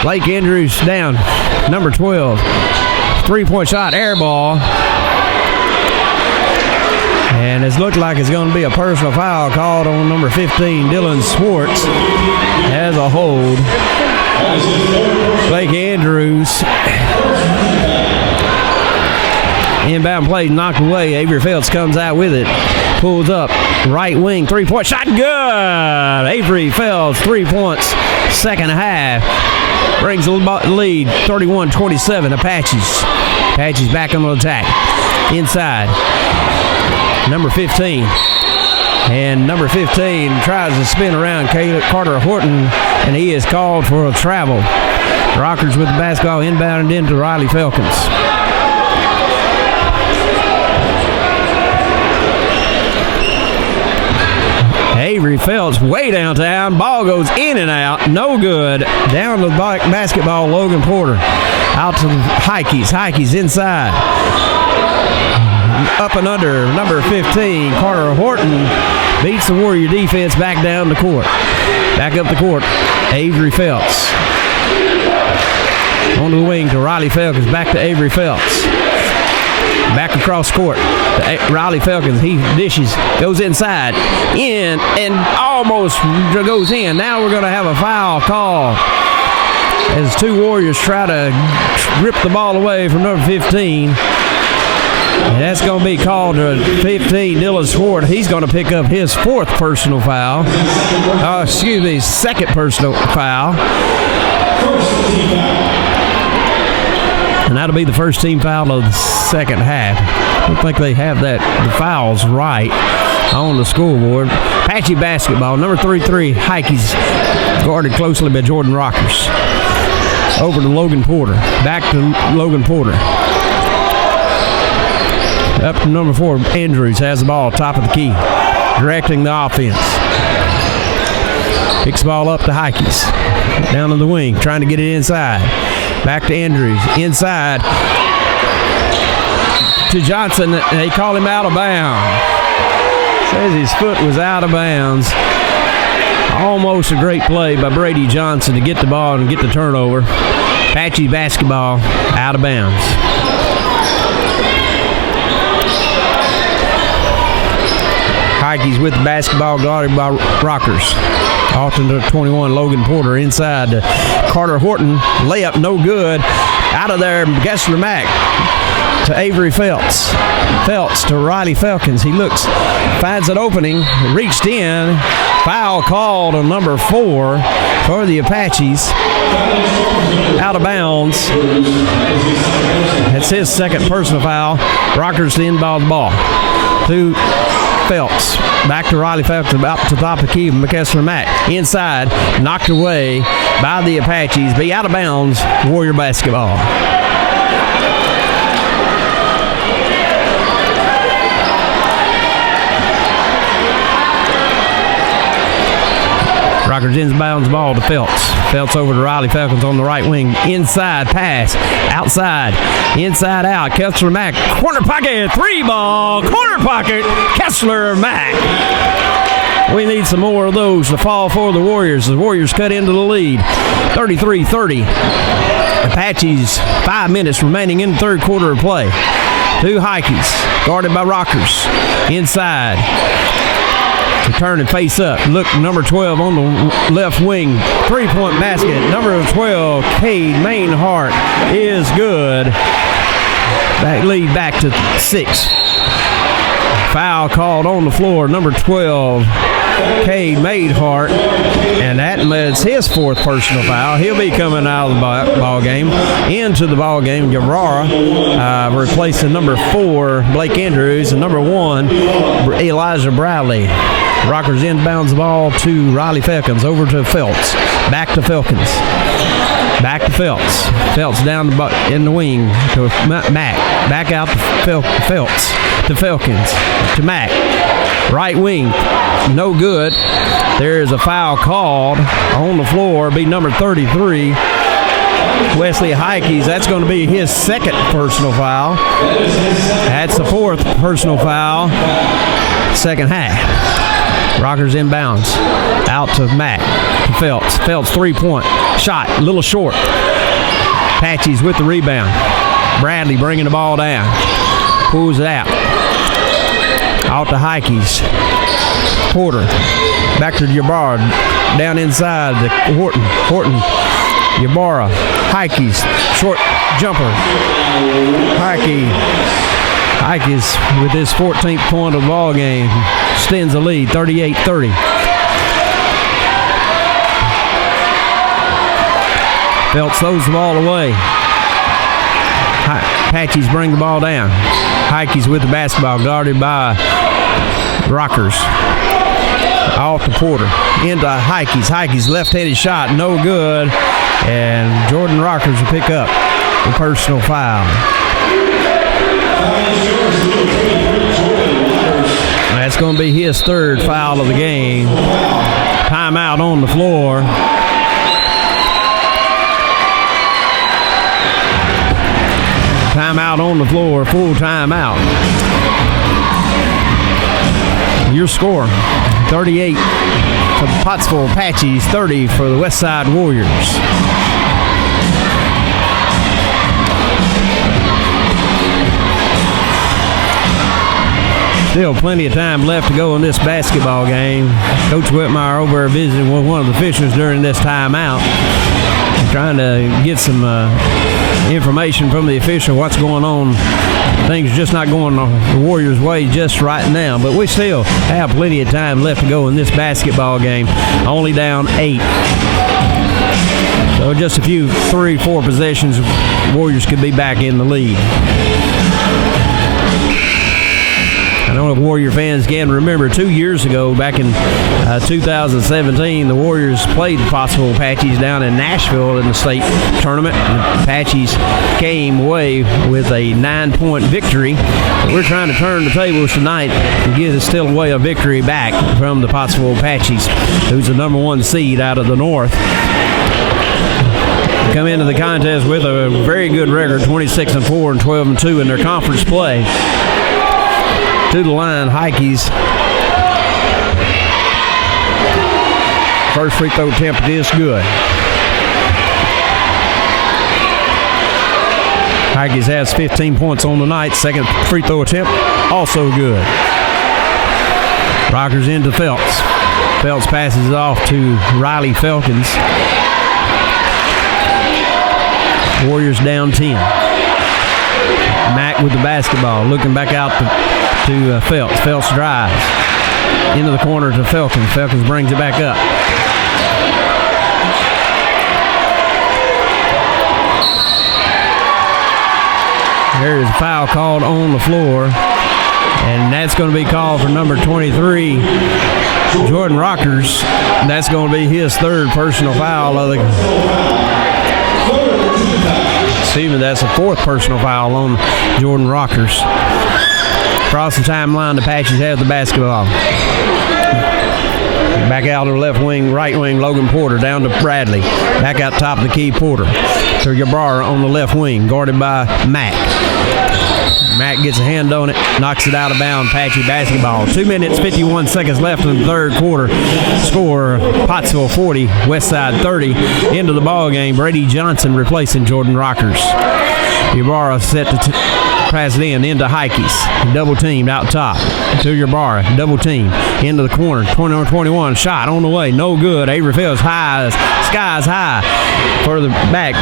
Blake Andrews down, number 12. Three-point shot, air ball. And it's looked like it's going to be a personal foul called on number 15, Dylan Swartz, as a hold. Blake Andrews. Inbound play knocked away. Avery Phelps comes out with it. Pulls up, right wing, 3-point shot, good! Avery Phelps, 3 points, second half. Brings the lead, 31-27, Apaches. Apaches back on the attack. Inside, number 15. And number 15 tries to spin around Carter Horton, and he is called for a travel. Rockers with the basketball inbounded into Riley Falcons. Avery Phelps way downtown. Ball goes in and out. No good. Down to the basketball, Logan Porter. Out to the Heikes. Heikes inside. Up and under. Number 15, Carter Horton, beats the Warrior defense back down the court. Back up the court. Avery Phelps. On the wing to Riley Falcons. Back to Avery Phelps. Back across court to Riley Falcons. He dishes, goes inside, in, and almost goes in. Now we're going to have a foul call as two Warriors try to rip the ball away from number 15. And that's going to be called to 15, Dylan Swart. He's going to pick up his fourth personal foul. Second personal foul. And that'll be the first team foul of the second half. I don't think they have the fouls right on the scoreboard. Apache basketball, number 33, Heikes, guarded closely by Jordan Rockers. Over to Logan Porter. Back to Logan Porter. Up to number 4, Andrews has the ball, top of the key, directing the offense. Picks the ball up to Heikes. Down on the wing, trying to get it inside. Back to Andrews. Inside to Johnson. They call him out of bounds. Says his foot was out of bounds. Almost a great play by Brady Johnson to get the ball and get the turnover. Apache basketball out of bounds. Heikes with the basketball, guarded by Rockers. Off to 21, Logan Porter inside to Carter Horton. Layup no good. Out of there, Gessler Mack to Avery Phelps. Phelps to Riley Falcons. He looks, finds an opening, reached in. Foul called on number 4 for the Apaches. Out of bounds. That's his second personal foul. Rockers to inbound the ball. To Phelps. Back to Riley Phelps, about to top of the key. McKessler Mack inside, knocked away by the Apaches. Be out of bounds. Warrior basketball. Rockers inbounds ball to Phelps. Phelps over to Riley Falcons on the right wing. Inside pass. Outside. Inside out. Kessler Mack. Corner pocket. 3 ball. Corner pocket. Kessler Mack. We need some more of those to fall for the Warriors. The Warriors cut into the lead. 33-30. Apaches, 5 minutes remaining in the third quarter of play. 2 Heikes. Guarded by Rockers. Inside. To turn and face up. Look, number 12 on the left wing. 3-point basket. Number 12, Cade Mainhart, is good. That lead back to 6. Foul called on the floor. Number 12, Cade Mainhart. And that is his fourth personal foul. He'll be coming out of the ball game. Into the ball game, Guevara replacing number 4, Blake Andrews, and number 1, Elijah Bradley. Rockers inbounds the ball to Riley Falcons. Over to Phelps. Back to Falcons. Back to Phelps. Phelps down in the wing to Mack. Back out to Phelps. To Falcons. To Mack. Right wing. No good. There is a foul called on the floor. Be number 33. Wesley Heikes. That's going to be his second personal foul. That's the fourth personal foul. Second half. Rockers inbounds. Out to Mack. To Phelps. Phelps 3-point shot. A little short. Apaches with the rebound. Bradley bringing the ball down. Pulls it out. Out to Heikes. Porter. Back to Jabbar. Down inside to Horton. Ybarra. Heikes. Short jumper. Heikes Apaches with his 14th point of the ball game extends the lead, 38-30. Phelps throws the ball away. Apaches bring the ball down. Heikes with the basketball, guarded by Rockers. Off to Porter. Into Heikes. Heikes left-handed shot, no good. And Jordan Rockers will pick up the personal foul. That's going to be his third foul of the game. Timeout on the floor. Timeout on the floor, full timeout. Your score, 38 for the Pottsville Apaches, 30 for the Westside Warriors. Still plenty of time left to go in this basketball game. Coach Whitmire over visiting with one of the officials during this timeout, trying to get some information from the official, what's going on. Things just not going the Warriors' way just right now, but we still have plenty of time left to go in this basketball game. Only down 8. So just a few 3-4 possessions, Warriors could be back in the lead. I don't know if Warrior fans can remember 2 years ago, back in 2017, the Warriors played the Pottsville Apaches down in Nashville in the state tournament. The Apaches came away with a 9-point victory. We're trying to turn the tables tonight and steal away a victory back from the Pottsville Apaches, who's the number 1 seed out of the North. Come into the contest with a very good record, 26-4 and 12-2 in their conference play. To the line, Heikes. First free throw attempt is good. Heikes has 15 points on the night. Second free throw attempt, also good. Rockers into Phelps. Phelps passes it off to Riley Felkins. Warriors down 10. Mack with the basketball, looking back out to Phelps. Phelps drives into the corner to Felkins. Felkins brings it back up. There is a foul called on the floor, and that's going to be called for number 23, Jordan Rockers. That's going to be his third personal foul of the. Excuse me, that's the fourth personal foul on Jordan Rockers. Across the timeline, the Apaches have the basketball. Back out to the left wing, right wing, Logan Porter down to Bradley. Back out top of the key, Porter. To Ybarra on the left wing, guarded by Mack. Mack gets a hand on it, knocks it out of bounds. Apache basketball. 2 minutes, 51 seconds left in the third quarter. Score, Pottsville 40, Westside 30. Into the ball game, Brady Johnson replacing Jordan Rockers. Ybarra set to pass it into Heikes. Double teamed out top to Ybarra. Double team into the corner. 21 shot on the way. No good. Avery Phelps skies high. Further back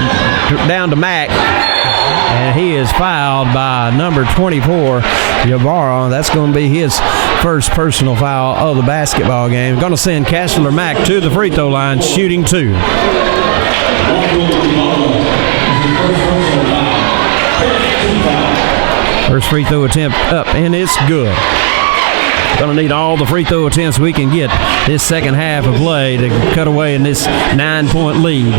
down to Mack. And he is fouled by number 24, Ybarra. That's going to be his first personal foul of the basketball game. Going to send Castler Mack to the free throw line, shooting 2. First free throw attempt up, and it's good. Going to need all the free throw attempts we can get this second half of play to cut away in this 9-point lead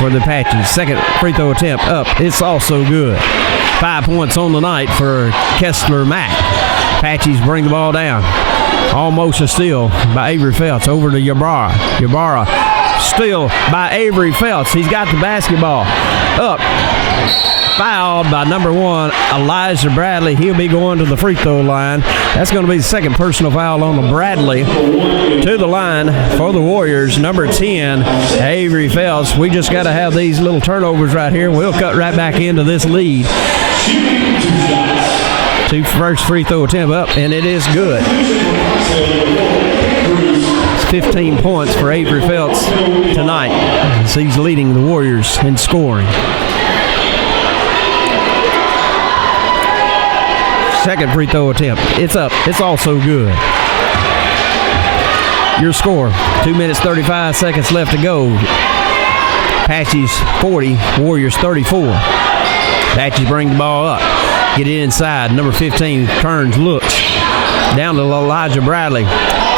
for the Apaches. Second free throw attempt up, it's also good. 5 points on the night for Kessler Mack. Apaches bring the ball down. Almost a steal by Avery Phelps over to Ybarra. Ybarra steal by Avery Phelps. He's got the basketball up. Fouled by number 1, Elijah Bradley. He'll be going to the free throw line. That's going to be the second personal foul on the Bradley. To the line for the Warriors, number 10, Avery Phelps. We just got to have these little turnovers right here, and we'll cut right back into this lead. First free throw attempt up, and it is good. It's 15 points for Avery Phelps tonight, as he's leading the Warriors in scoring. second free throw attempt. It's up. It's also good. Your score, 2 minutes, 35 seconds left to go. Apaches 40, Warriors 34. Apaches bring the ball up. Get it inside. Number 15 turns, looks. Down to Elijah Bradley.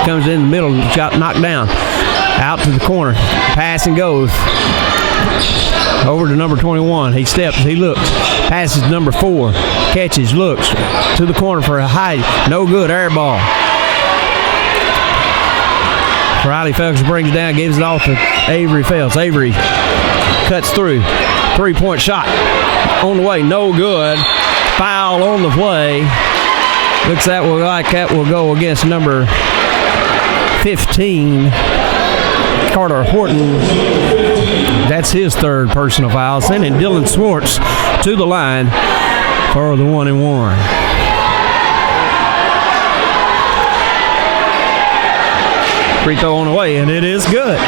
Comes in the middle, got knocked down. Out to the corner. Pass and goes. Over to number 21. He steps, he looks. Passes number 4. Catches, looks. To the corner for a high. No good, air ball. Riley Felks brings it down, gives it off to Avery Phelps. Avery cuts through. 3-point shot on the way, no good. Foul on the play. Looks like that will go against number 15, Carter Horton. That's his third personal foul. Sending Dylan Swartz to the line for the 1-and-1. Free throw on the way, and it is good.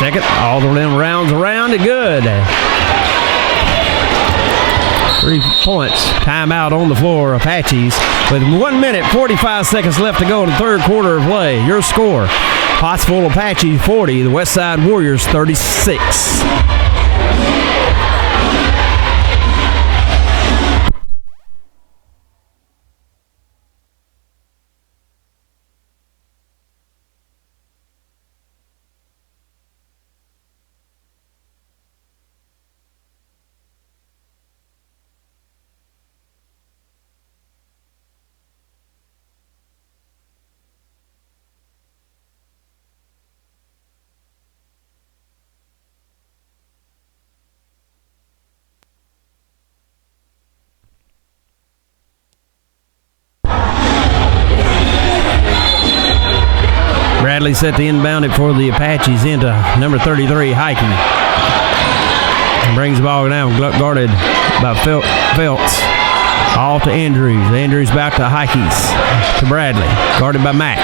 Second, all the rounds around it, good. 3 points. Timeout on the floor, Apaches. With 1 minute, 45 seconds left to go in the third quarter of play. Your score, Pottsville Apaches 40, the Westside Warriors 36. Bradley set the inbound it for the Apaches into number 33, Heike. Brings the ball down, guarded by Phelps. Off to Andrews. Andrews back to Heikes. To Bradley. Guarded by Mack.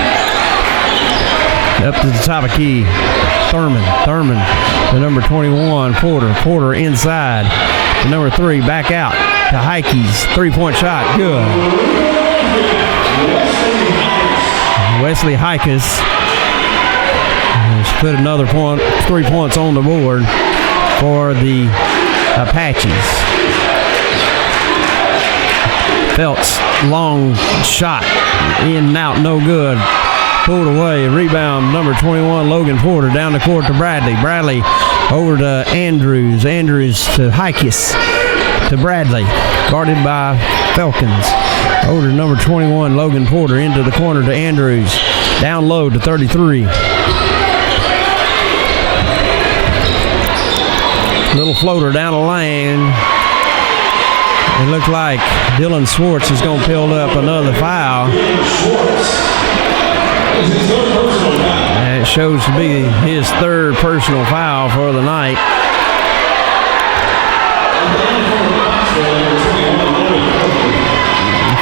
Up to the top of key. Thurman to number 21, Porter. Porter inside to number 3, back out to Heikes. 3-point shot, good. Wesley Heikes has put another 3 points on the board for the Apaches. Phelps, long shot, in and out, no good. Pulled away, rebound, number 21, Logan Porter, down the court to Bradley. Bradley over to Andrews. Andrews to Heikes, to Bradley, guarded by Falcons. Over to number 21, Logan Porter, into the corner to Andrews. Down low to 33. Little floater down the lane. It looked like Dylan Swartz is going to build up another foul. And it shows to be his third personal foul for the night.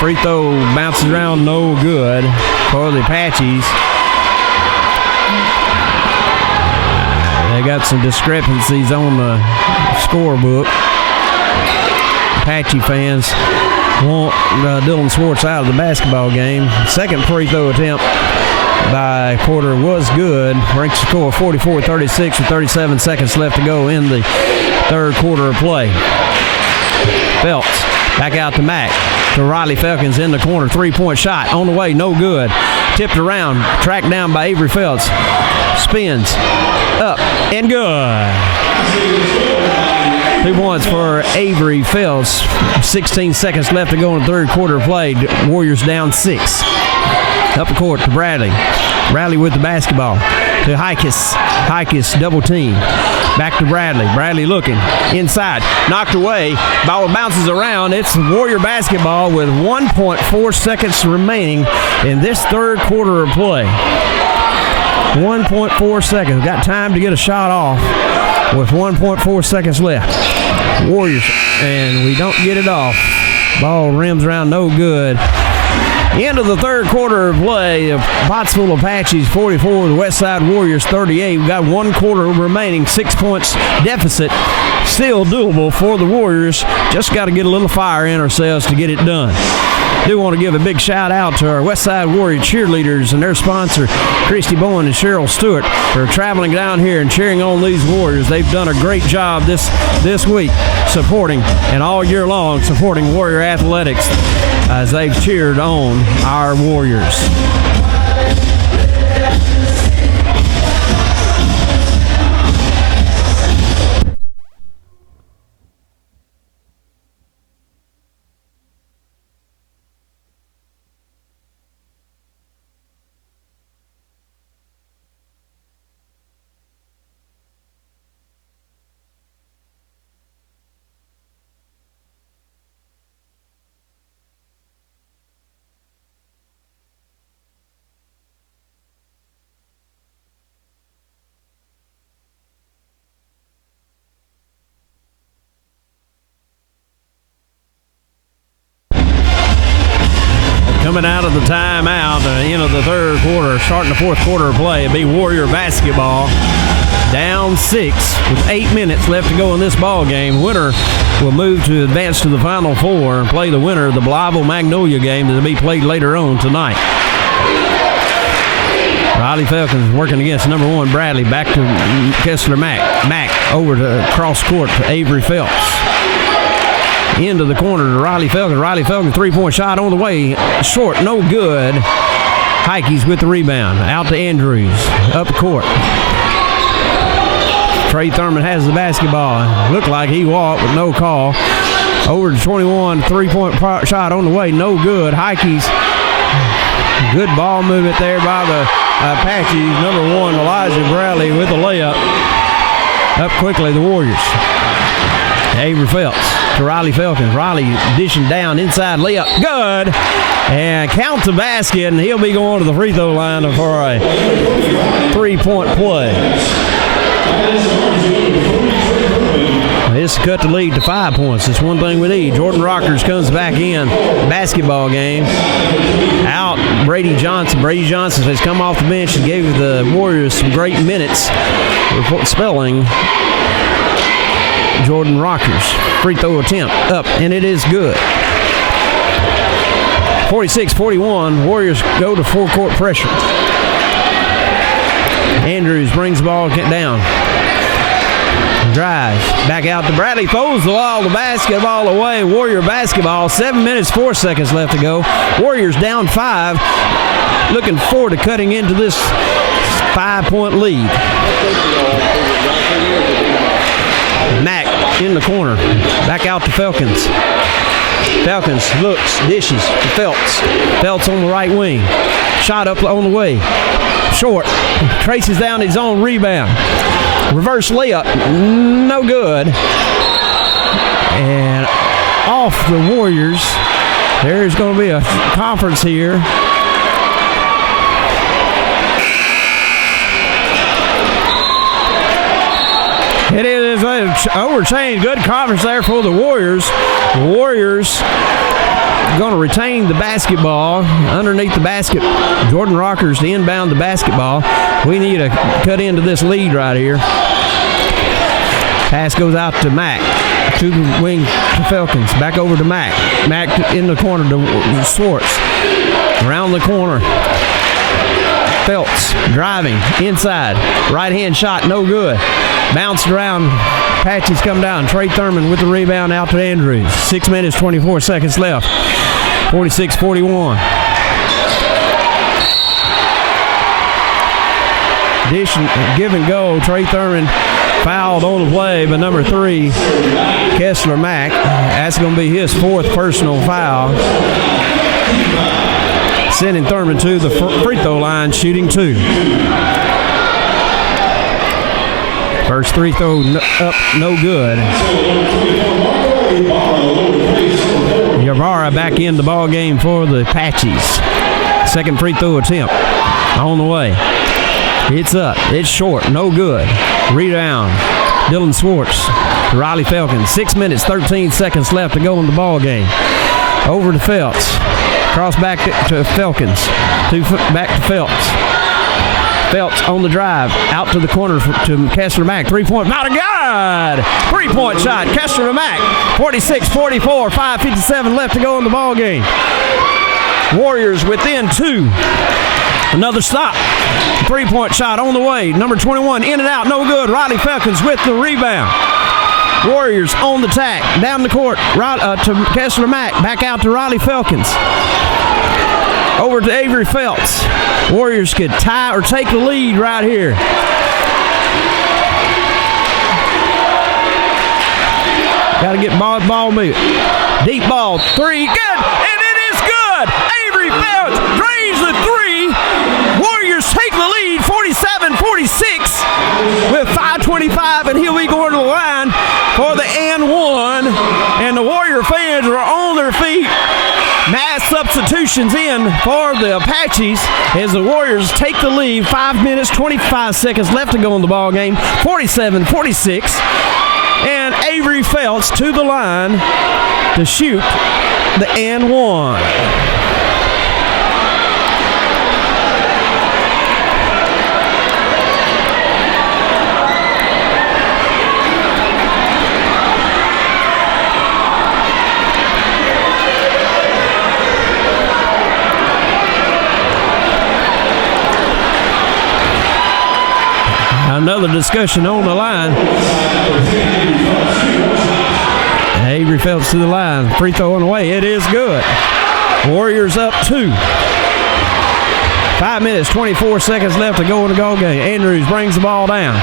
Free throw bounces around, no good for the Apaches. They got some discrepancies on the scorebook. Apache fans want Dylan Swartz out of the basketball game. Second free throw attempt by Porter was good. Ranks the score 44-36 with 37 seconds left to go in the third quarter of play. Phelps back out to Mack. To Riley Falcons in the corner. 3-point shot on the way, no good. Tipped around, tracked down by Avery Phelps. Spins up and good. 2 points for Avery Phelps. 16 seconds left to go in the third quarter of play. Warriors down 6. Up the court to Bradley. Bradley with the basketball. To Heikes. Heikes double team. Back to Bradley. Bradley looking inside. Knocked away. Ball bounces around. It's Warrior basketball with 1.4 seconds remaining in this third quarter of play. 1.4 seconds. Got time to get a shot off with 1.4 seconds left. Warriors, and we don't get it off. Ball rims around, no good. End of the third quarter of play. Pottsville Apaches 44, the Westside Warriors 38. We've got 1 quarter remaining, 6 points deficit. Still doable for the Warriors. Just got to get a little fire in ourselves to get it done. Do want to give a big shout out to our Westside Warrior cheerleaders and their sponsor, Christy Bowen and Cheryl Stewart, for traveling down here and cheering on these Warriors. They've done a great job this week supporting, and all year long supporting Warrior athletics as they've cheered on our Warriors. Coming out of the timeout, end of the third quarter, starting the fourth quarter of play, it'll be Warrior basketball. Down 6 with 8 minutes left to go in this ball game. Winner will move to advance to the Final Four and play the winner of the Pottsville Magnolia game that will be played later on tonight. Riley Falcons working against number 1 Bradley. Back to Kessler Mack. Mack over to cross court to Avery Phelps. Into the corner to Riley Falcons. Riley Falcons 3-point shot on the way. Short, no good. Heikes with the rebound. Out to Andrews. Up court. Trey Thurman has the basketball. Looked like he walked with no call. Over to 21. 3-point shot on the way. No good. Heikes. Good ball movement there by the Apaches. Number 1, Elijah Bradley with the layup. Up quickly, the Warriors. Avery Phelps to Riley Falcons. Riley dishing down inside layup. Good. And count the basket, and he'll be going to the free throw line for a 3-point play. This cut the lead to 5 points. That's one thing we need. Jordan Rockers comes back in. Basketball game. Out Brady Johnson. Brady Johnson has come off the bench and gave the Warriors some great minutes. Spelling Jordan Rockers. Free throw attempt up, and it is good. 46-41. Warriors go to full court pressure. Andrews brings the ball down. Drives. Back out to Bradley. Throws the basketball away. Warrior basketball. 7 minutes, 4 seconds left to go. Warriors down 5. Looking forward to cutting into this 5-point lead. Mack in the corner. Back out to Falcons. Falcons looks, dishes to Phelps. Phelps on the right wing. Shot up on the way. Short. Traces down his own rebound. Reverse layup. No good. And off the Warriors. There's going to be a conference here. It is an overchange. Good conference there for the Warriors. The Warriors going to retain the basketball underneath the basket. Jordan Rockers to inbound the basketball. We need to cut into this lead right here. Pass goes out to Mack. To the wing to Falcons. Back over to Mack. Mack in the corner to Swartz. Around the corner. Phelps driving inside. Right hand shot, no good. Bounced around. Apaches come down. Trey Thurman with the rebound out to Andrews. 6 minutes, 24 seconds left. 46-41. Dish and give and go. Trey Thurman fouled on the play, but number 3, Kessler Mack. That's going to be his 4th personal foul. Sending Thurman to the free throw line, shooting 2. First free throw up, no good. Guevara back in the ball game for the Apaches. Second free throw attempt on the way. It's up. It's short. No good. Rebound. Dylan Swartz. Riley Falcons. 6 minutes, 13 seconds left to go in the ball game. Over to Phelps. Cross back to Felkins. Back to Phelps. Phelps on the drive. Out to the corner to Kessler Mack. 3-point. My God! 3-point shot. Kessler Mack. 46-44. 5:57 left to go in the ball game. Warriors within 2. Another stop. 3-point shot on the way. Number 21 in and out. No good. Riley Felkins with the rebound. Warriors on the tack. Down the court to Kessler Mack. Back out to Riley Felkins. Over to Avery Phelps. Warriors could tie or take the lead right here. Got to get ball moving. Deep ball. 3. Good. And it is good. Avery Phelps drains the 3. Warriors take the lead 47-46 with 5:25, and he'll be going to the line for the and 1. And the Warrior fans are on their feet. Mass substitutions in for the Apaches as the Warriors take the lead. 5 minutes, 25 seconds left to go in the ball game. 47-46. And Avery Phelps to the line to shoot the and 1. Another discussion on the line. Avery Phelps to the line. Free throw on the way. It is good. Warriors up 2. 5 minutes, 24 seconds left to go in the ball game. Andrews brings the ball down.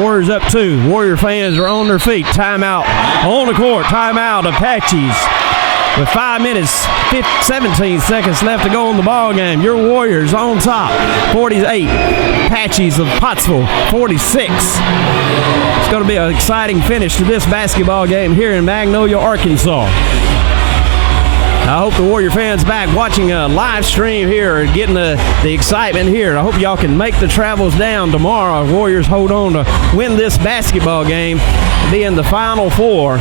Warriors up 2. Warrior fans are on their feet. Timeout on the court. Timeout Apaches. With 5 minutes, 17 seconds left to go in the ball game. Your Warriors on top, 48. Apaches of Pottsville, 46. It's going to be an exciting finish to this basketball game here in Magnolia, Arkansas. I hope the Warrior fans back watching a live stream here are getting the excitement here. I hope y'all can make the travels down tomorrow. Warriors hold on to win this basketball game, be in the Final Four.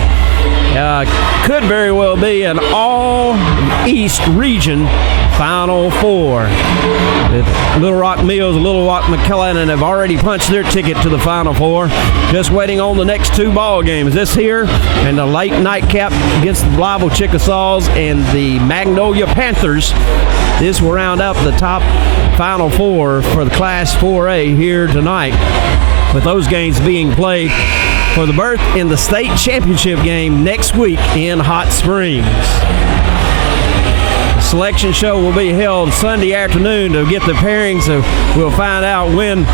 Could very well be an all-East region Final Four. Little Rock Mills and Little Rock McClellan have already punched their ticket to the Final Four. Just waiting on the next 2 ball games. This here and the late nightcap against the Blytheville Chickasaws and the Magnolia Panthers. This will round up the top Final Four for the Class 4A here tonight, with those games being played for the berth in the state championship game next week in Hot Springs. The selection show will be held Sunday afternoon to get the pairings. So we'll find out when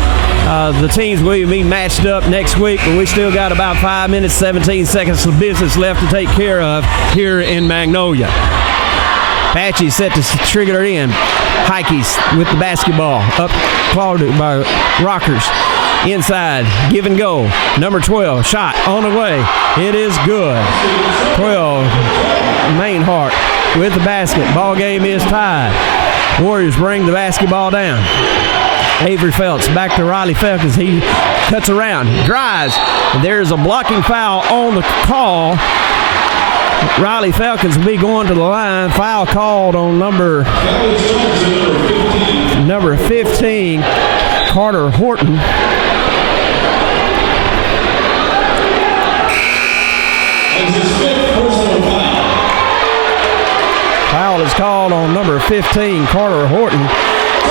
the teams will be matched up next week, but we still got about 5 minutes, 17 seconds of business left to take care of here in Magnolia. Apaches set to trigger it in. Heikes with the basketball. Up clawed by Rockers. Inside, give and go. Number 12, shot on the way. It is good. 12, Mainhart with the basket. Ball game is tied. Warriors bring the basketball down. Avery Phelps back to Riley Felkins. He cuts around, drives. There's a blocking foul on the call. Riley Felkins will be going to the line. Foul called on number 15, Carter Horton. Foul is called on number 15, Carter Horton.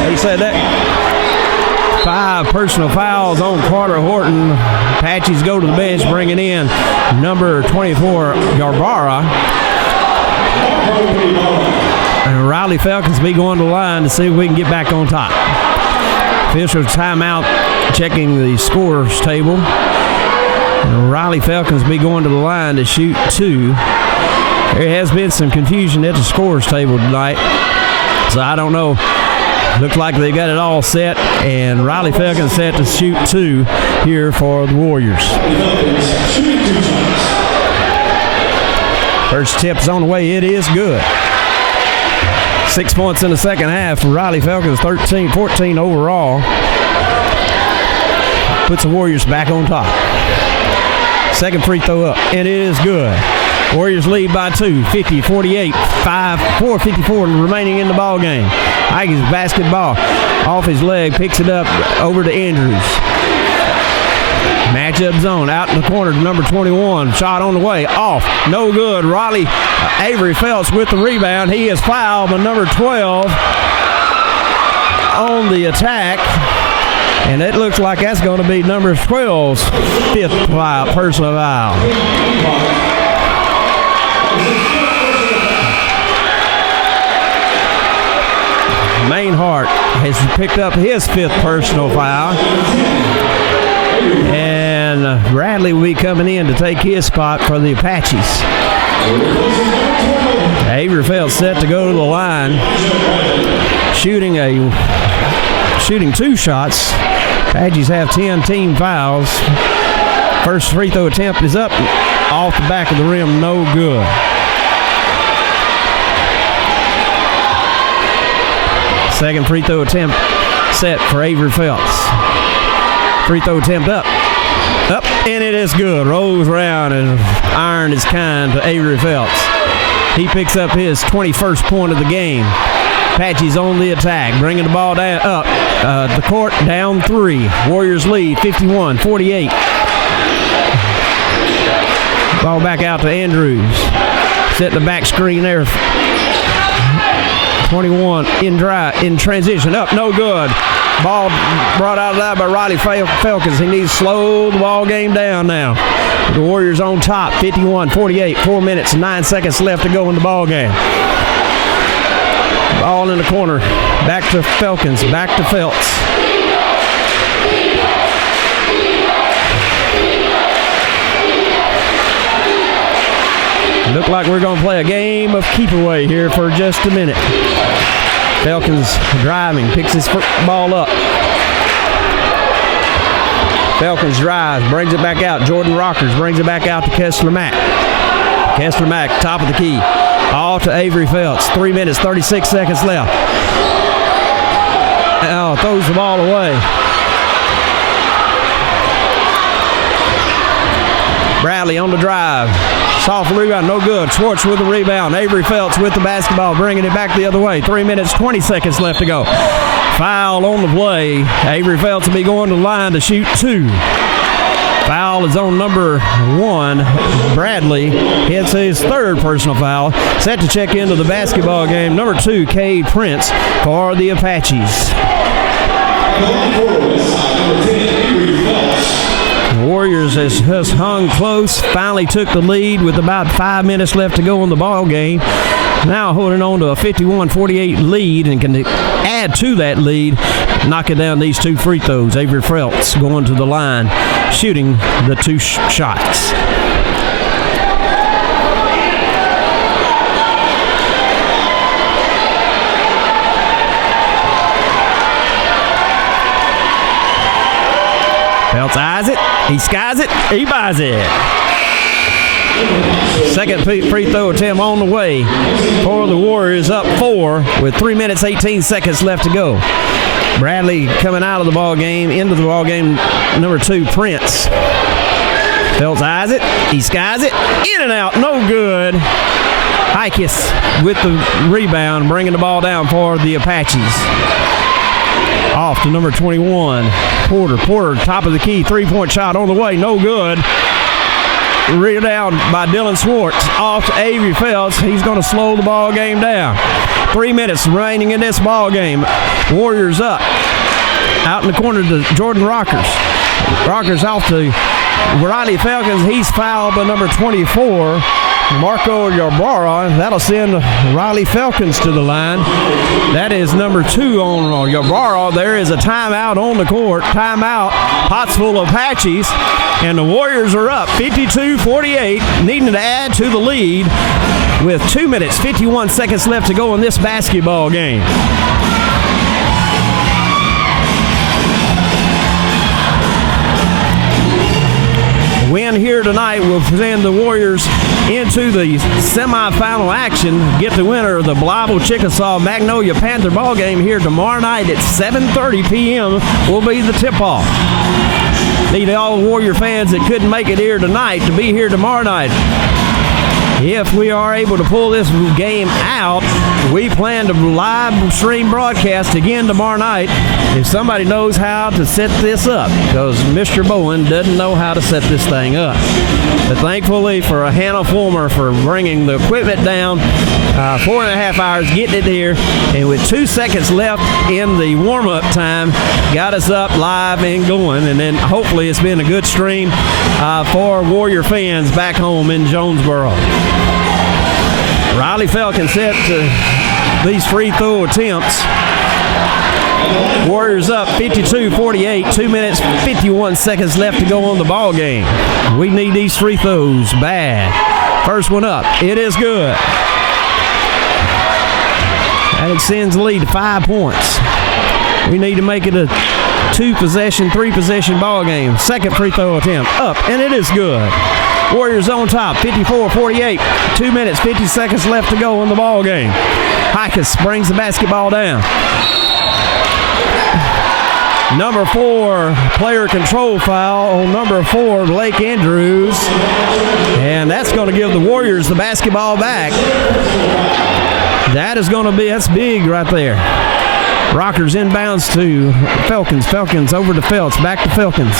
They said that 5 personal fouls on Carter Horton. Apaches go to the bench, bringing in number 24, Garbara. And Riley Felkins be going to the line to see if we can get back on top. Official timeout checking the scores table. And Riley Felkins be going to the line to shoot 2. There has been some confusion at the scores table tonight, so I don't know. Looks like they got it all set, and Riley Felkins set to shoot 2 here for the Warriors. First tip's on the way. It is good. 6 points in the second half for Riley Felkins, 14 overall. Puts the Warriors back on top. Second free throw up, and it is good. Warriors lead by 2, 50-48, 4:54 remaining in the ball game. Ike's basketball off his leg, picks it up over to Andrews. Matchup zone out in the corner to number 21. Shot on the way, off, no good. Riley Avery Phelps with the rebound. He is fouled by number 12 on the attack. And it looks like that's going to be number 12's fifth personal foul. Mainhart has picked up his fifth personal foul. And Bradley will be coming in to take his spot for the Apaches. Avery Phelps set to go to the line, shooting 2 shots. Apaches have 10 team fouls. First free throw attempt is up, off the back of the rim, no good. Second free throw attempt set for Avery Phelps. Free throw attempt up, and it is good. Rolls around and iron is kind to Avery Phelps. He picks up his 21st point of the game. Apaches on the attack, bringing the ball down up the court, down 3. Warriors lead 51-48. Ball back out to Andrews. Set the back screen there. 21 in transition, up, no good. Ball brought out of that by Riley Falcons. He needs to slow the ball game down now. The Warriors on top, 51-48. 4 minutes and 9 seconds left to go in the ball game. Ball in the corner. Back to Falcons. Back to Phelps. Look like we're going to play a game of keep away here for just a minute. Falcons driving, picks his ball up. Falcons drives, brings it back out. Jordan Rockers brings it back out to Kessler Mack. Kessler Mack, top of the key. All to Avery Phelps. 3 minutes, 36 seconds left. Now throws the ball away. Bradley on the drive. Soft rebound, no good. Schwartz with the rebound. Avery Phelps with the basketball, bringing it back the other way. 3 minutes, 20 seconds left to go. Foul on the play. Avery Phelps will be going to the line to shoot 2. Foul is on number 1. Bradley hits his 3rd personal foul. Set to check into the basketball game. Number 2, Cade Prince for the Apaches. The Warriors has hung close, finally took the lead with about 5 minutes left to go in the ball game. Now holding on to a 51-48 lead and can add to that lead, knocking down these 2 free throws. Avery Phelps going to the line, shooting the 2 shots. Phelps eyes it, he skies it, he buys it. Second free throw attempt on the way for the Warriors, up 4 with 3 minutes, 18 seconds left to go. Bradley coming out of the ball game, into the ball game, number 2, Prince. Phelps eyes it, he skies it, in and out, no good. Hikis with the rebound, bringing the ball down for the Apaches. Off to number 21, Porter, top of the key, 3-point shot on the way, no good. Rebound by Dylan Schwartz, off to Avery Phelps. He's going to slow the ball game down. 3 minutes remaining in this ball game. Warriors up. Out in the corner to Jordan Rockers. Rockers off to Riley Falcons. He's fouled by number 24, Marco Yarbrough. That'll send Riley Falcons to the line. That is number 2 on Yarbrough. There is a timeout on the court. Timeout, Pottsville Apaches. And the Warriors are up 52-48, needing to add to the lead with 2 minutes, 51 seconds left to go in this basketball game. Win here tonight will send the Warriors into the semifinal action. Get the winner of the Blytheville Chickasaw Magnolia Panther ball game here tomorrow night at 7:30 p.m. will be the tip-off. Need all Warrior fans that couldn't make it here tonight to be here tomorrow night. If we are able to pull this game out, we plan to live stream broadcast again tomorrow night if somebody knows how to set this up, because Mr. Bowen doesn't know how to set this thing up. But thankfully for Hannah Fulmer for bringing the equipment down, 4.5 hours getting it here, and with 2 seconds left in the warm-up time, got us up live and going. And then hopefully it's been a good stream for Warrior fans back home in Jonesboro. Riley Falcon set to these free throw attempts. Warriors up 52-48, 2 minutes, 51 seconds left to go on the ball game. We need these free throws bad. First one up, it is good. That extends the lead to 5 points. We need to make it a 2-possession, 3-possession ball game. Second free throw attempt, up, and it is good. Warriors on top, 54-48, 2 minutes, 50 seconds left to go in the ball game. Hikus brings the basketball down. Number 4, player control foul on number 4, Blake Andrews. And that's going to give the Warriors the basketball back. That's big right there. Rockers inbounds to Falcons. Falcons over to Felts, back to Falcons.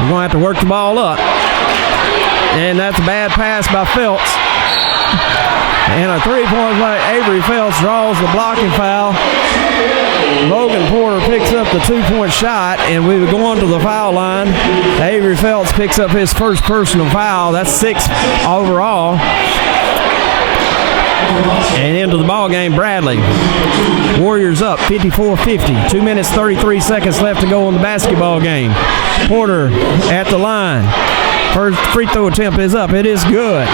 We're going to have to work the ball up. And that's a bad pass by Felts. And a 3-point play. Avery Felts draws the blocking foul. Logan Porter picks up the 2-point shot, and we would go on to the foul line. Avery Felts picks up his first personal foul. That's 6 overall. And into the ball game, Bradley. Warriors up 54-50. 2 minutes, 33 seconds left to go in the basketball game. Porter at the line. First free throw attempt is up. It is good.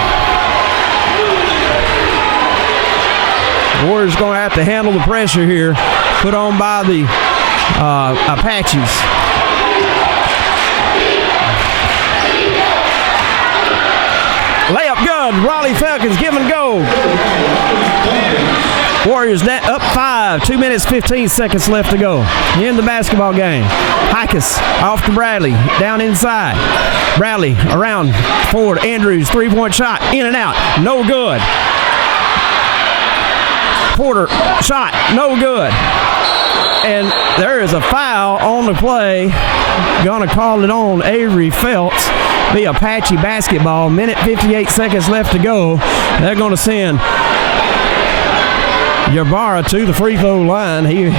Warriors going to have to handle the pressure here put on by the Apaches. Layup good. Raleigh Falcons give and go. Warriors up 5. 2 minutes, 15 seconds left to go in the basketball game. Hikus off to Bradley. Down inside. Bradley around forward. Andrews, 3-point shot. In and out. No good. Porter shot. No good. And there is a foul on the play. Gonna call it on Avery Felts. Be Apache basketball. Minute 58 seconds left to go. They're gonna send Ybarra to the free throw line. He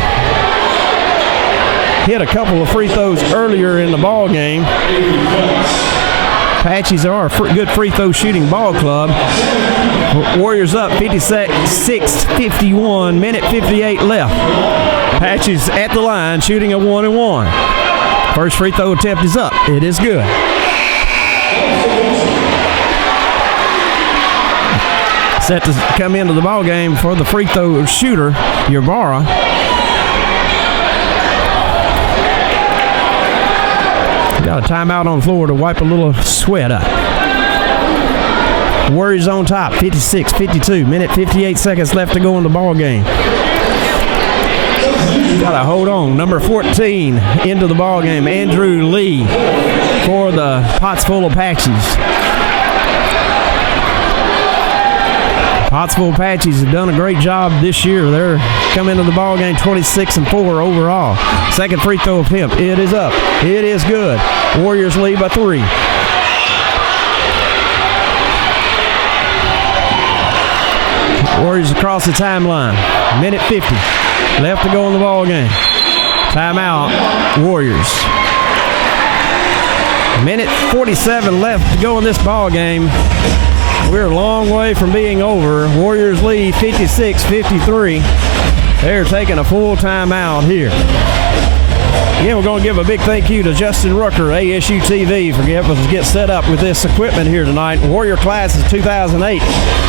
hit a couple of free throws earlier in the ball game. Apaches are a good free throw shooting ball club. Warriors up 56-51, minute 58 left. Apaches at the line shooting a 1-and-1. First free throw attempt is up. It is good. Set to come into the ball game for the free throw shooter, Ybarra. Got a timeout on the floor to wipe a little sweat up. Warriors on top, 56-52. Minute 58 seconds left to go in the ball game. Got to hold on. Number 14 into the ball game, Andrew Lee for the Pottsville Apaches. Pottsville Apaches have done a great job this year. They're coming into the ball game 26-4 overall. Second free throw attempt. It is up. It is good. Warriors lead by 3. Warriors across the timeline. Minute 50 left to go in the ball game. Timeout, Warriors. Minute 47 left to go in this ball game. We're a long way from being over. Warriors lead 56-53. They're taking a full timeout here. Again, we're going to give a big thank you to Justin Rucker, ASU TV, for helping us get set up with this equipment here tonight. Warrior Class is 2008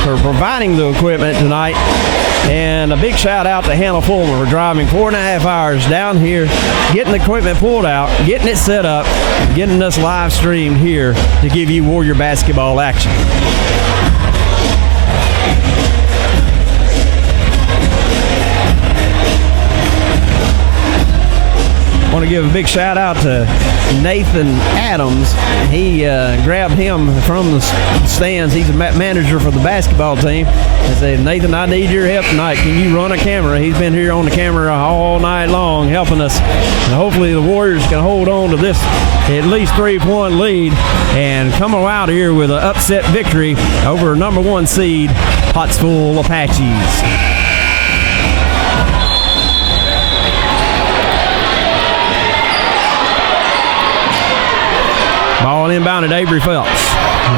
for providing the equipment tonight. And a big shout out to Hannah Fulmer for driving 4.5 hours down here, getting the equipment pulled out, getting it set up, getting us live streamed here to give you Warrior basketball action. I want want to give a big shout out to Nathan Adams. He grabbed him from the stands. He's a manager for the basketball team. I said, Nathan, I need your help tonight. Can you run a camera? He's been here on the camera all night long helping us. And hopefully the Warriors can hold on to this at least 3-point lead and come out here with an upset victory over number 1 seed Pottsville Apaches. Ball inbounded Avery Phelps.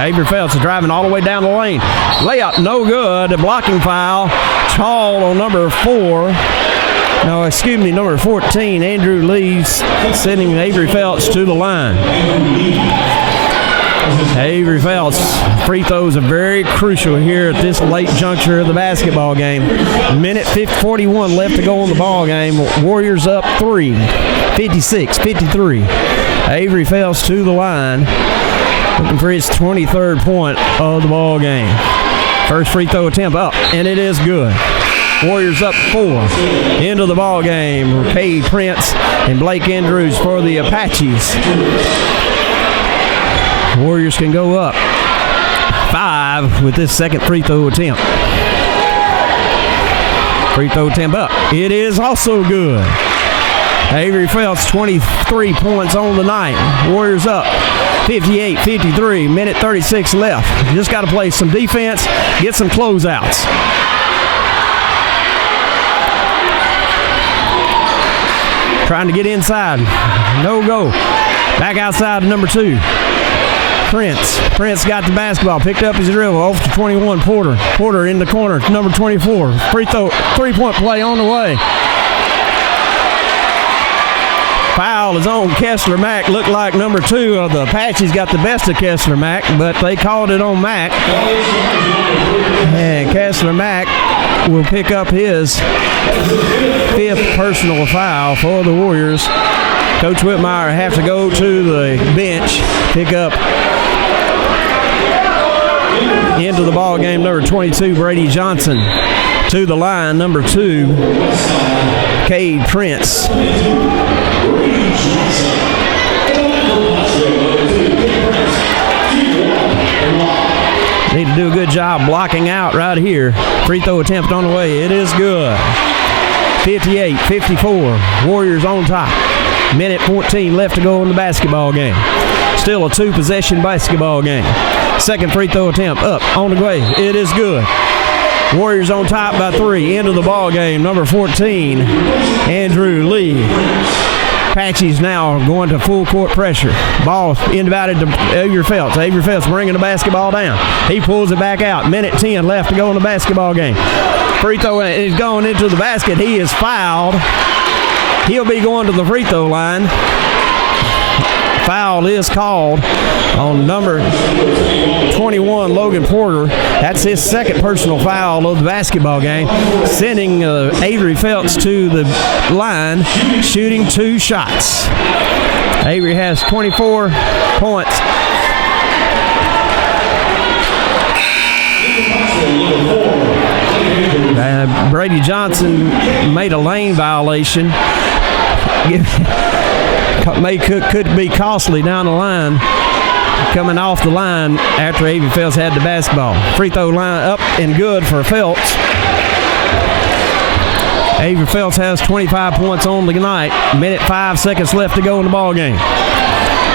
Avery Phelps is driving all the way down the lane. Layup, no good. A blocking foul. Called on number 14. Andrew Lee's sending Avery Phelps to the line. Avery Phelps, free throws are very crucial here at this late juncture of the basketball game. Minute 41 left to go in the ball game. Warriors up 3, 56-53. Avery Phelps to the line, looking for his 23rd point of the ball game. First free throw attempt up, and it is good. Warriors up 4 into the ball game. Cade Prince and Blake Andrews for the Apaches. Warriors can go up 5 with this second free throw attempt. Free throw attempt up. It is also good. Avery Phelps, 23 points on the night. Warriors up 58-53. Minute 36 left. Just got to play some defense, get some closeouts. Trying to get inside. No go. Back outside to number 2. Prince got the basketball, picked up his dribble, off to 21, Porter in the corner, number 24. Free throw, 3-point play on the way. Foul is on Kessler Mack. Looked like number 2 of the Apaches got the best of Kessler Mack, but they called it on Mack. And Kessler Mack will pick up his 5th personal foul for the Warriors. Coach Whitmire have to go to the bench, pick up into the ball game number 22, Brady Johnson. To the line, number 2, Cade Prince. Need to do a good job blocking out right here. Free throw attempt on the way. It is good. 58-54. Warriors on top. Minute 14 left to go in the basketball game. Still a 2-possession basketball game. Second free throw attempt up on the way. It is good. Warriors on top by 3. Into the ball game. Number 14, Andrew Lee. Apaches now going to full court pressure. Ball inbounded to Avery Phelps. Avery Phelps bringing the basketball down. He pulls it back out. Minute 10 left to go in the basketball game. Free throw is going into the basket. He is fouled. He'll be going to the free throw line. Foul is called on number 21, Logan Porter. That's his second personal foul of the basketball game, sending Avery Phelps to the line, shooting 2 shots. Avery has 24 points. Brady Johnson made a lane violation. Could be costly down the line, coming off the line after Avery Phelps had the basketball. Free throw line up and good for Phelps. Avery Phelps has 25 points on the night. Minute 5 seconds left to go in the ball game.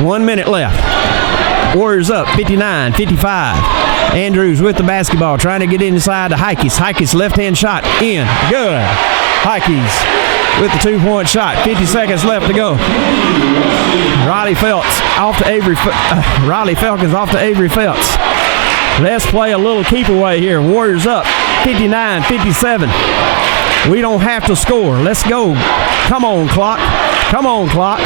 1 minute left. Warriors up 59-55. Andrews with the basketball, trying to get inside to Heikes. Heikes left-hand shot in. Good. Heikes with the 2-point shot. 50 seconds left to go. Riley Phelps off to Avery. Riley Falcons off to Avery Phelps. Let's play a little keep away here. Warriors up 59-57. We don't have to score. Let's go. Come on, clock. Come on, clock.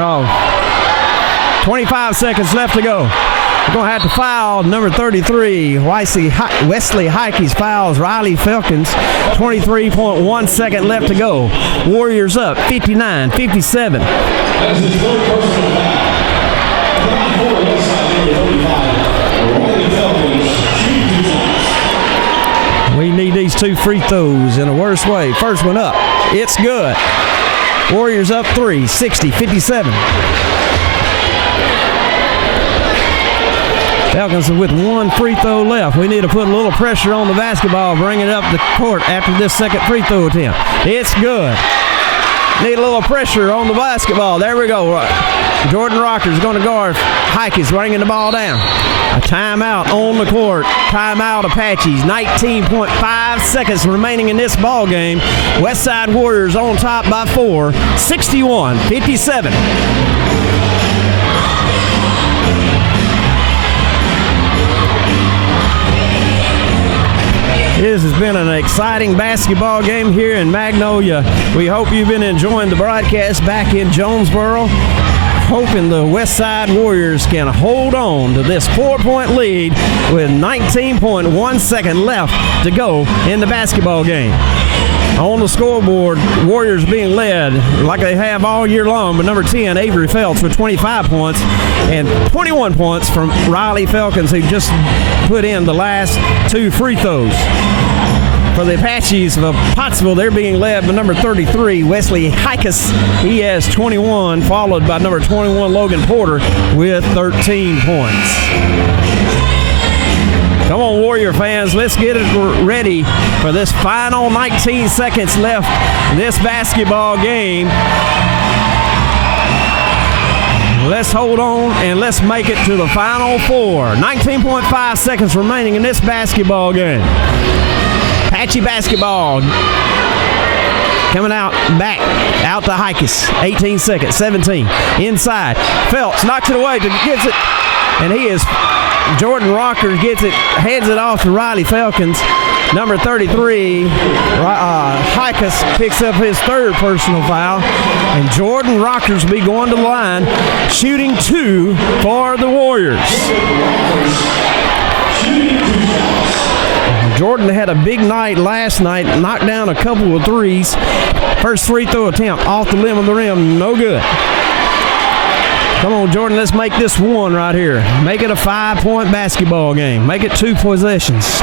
Oh, 25 seconds left to go. We're going to have to foul number 33, Wesley Heikes fouls Riley Falcons. 23.1 second left to go. Warriors up 59-57. We need last 2 free throws in a worse way. First one up. It's good. Warriors up 3, 60-57. Falcons with 1 free throw left. We need to put a little pressure on the basketball, bring it up the court after this second free throw attempt. It's good. Need a little pressure on the basketball. There we go. Jordan Rocker's going to guard. Hike is bringing the ball down. A timeout on the court. Timeout Apaches. 19.5 seconds remaining in this ball game. Westside Warriors on top by 4. 61-57. This has been an exciting basketball game here in Magnolia. We hope you've been enjoying the broadcast back in Jonesboro. Hoping the Westside Warriors can hold on to this 4-point lead with 19.1 seconds left to go in the basketball game. On the scoreboard, Warriors being led like they have all year long, but number 10, Avery Phelps, with 25 points and 21 points from Riley Falcons, who just put in the last 2 free throws. For the Apaches of Pottsville, they're being led by number 33, Wesley Hikus. He has 21, followed by number 21, Logan Porter, with 13 points. Come on, Warrior fans, let's get it ready for this final 19 seconds left in this basketball game. Let's hold on and let's make it to the final 4. 19.5 seconds remaining in this basketball game. Apache basketball coming out back out to Hikus. 18 seconds, 17 inside. Phelps knocks it away, gets it, and he is. Jordan Rocker gets it, hands it off to Riley Falcons. Number 33, Hikus picks up his 3rd personal foul, and Jordan Rockers will be going to the line, shooting 2 for the Warriors. Jordan had a big night last night, knocked down a couple of threes. First free throw attempt off the rim of the rim, no good. Come on, Jordan, let's make this 1 right here. Make it a 5-point basketball game. Make it 2 possessions.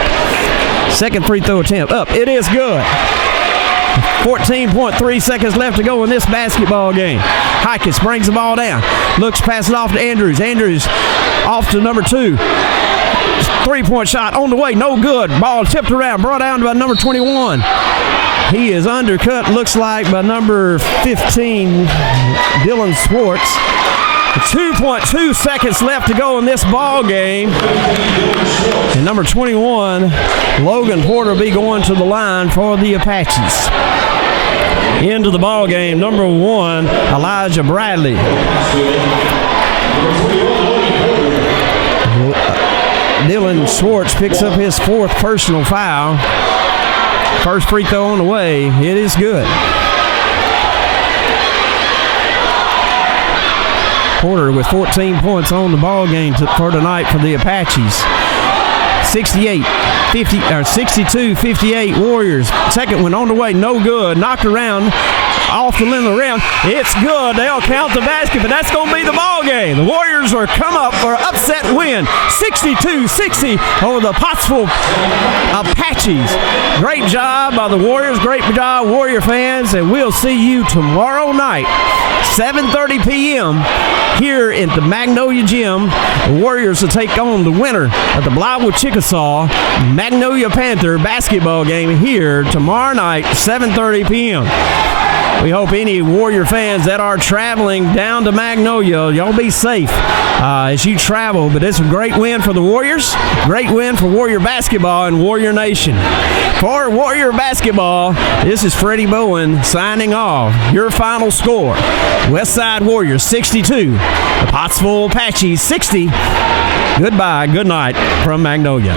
Second free throw attempt up. It is good. 14.3 seconds left to go in this basketball game. Hikus brings the ball down. Looks, passes off to Andrews. Andrews off to number 2. 3-point shot on the way, no good. Ball tipped around, brought down by number 21. He is undercut, looks like, by number 15, Dylan Swartz. 2.2 seconds left to go in this ball game. And number 21, Logan Porter, will be going to the line for the Apaches. Into the ball game, number 1, Elijah Bradley. Dylan Swartz picks up his 4th personal foul. First free throw on the way. It is good. Porter with 14 points on the ball game for tonight for the Apaches. 62-58 Warriors. Second one on the way, no good. Knocked around off the rim of the rim. It's good. They'll count the basket, but that's going to be the ball game. The Warriors are come up for an upset win, 62-60 over the Pottsville Apaches. Great job by the Warriors. Great job, Warrior fans, and we'll see you tomorrow night, 7:30 p.m. here at the Magnolia Gym. The Warriors will take on the winner of the Blythewood-Chickasaw Magnolia Panther basketball game here tomorrow night, 7:30 p.m. We hope any Warrior fans that are traveling down to Magnolia, y'all be safe as you travel. But it's a great win for the Warriors, great win for Warrior basketball and Warrior Nation. For Warrior basketball, this is Freddie Bowen signing off. Your final score, Westside Warriors 62, the Pottsville Apaches 60. Goodbye, good night from Magnolia.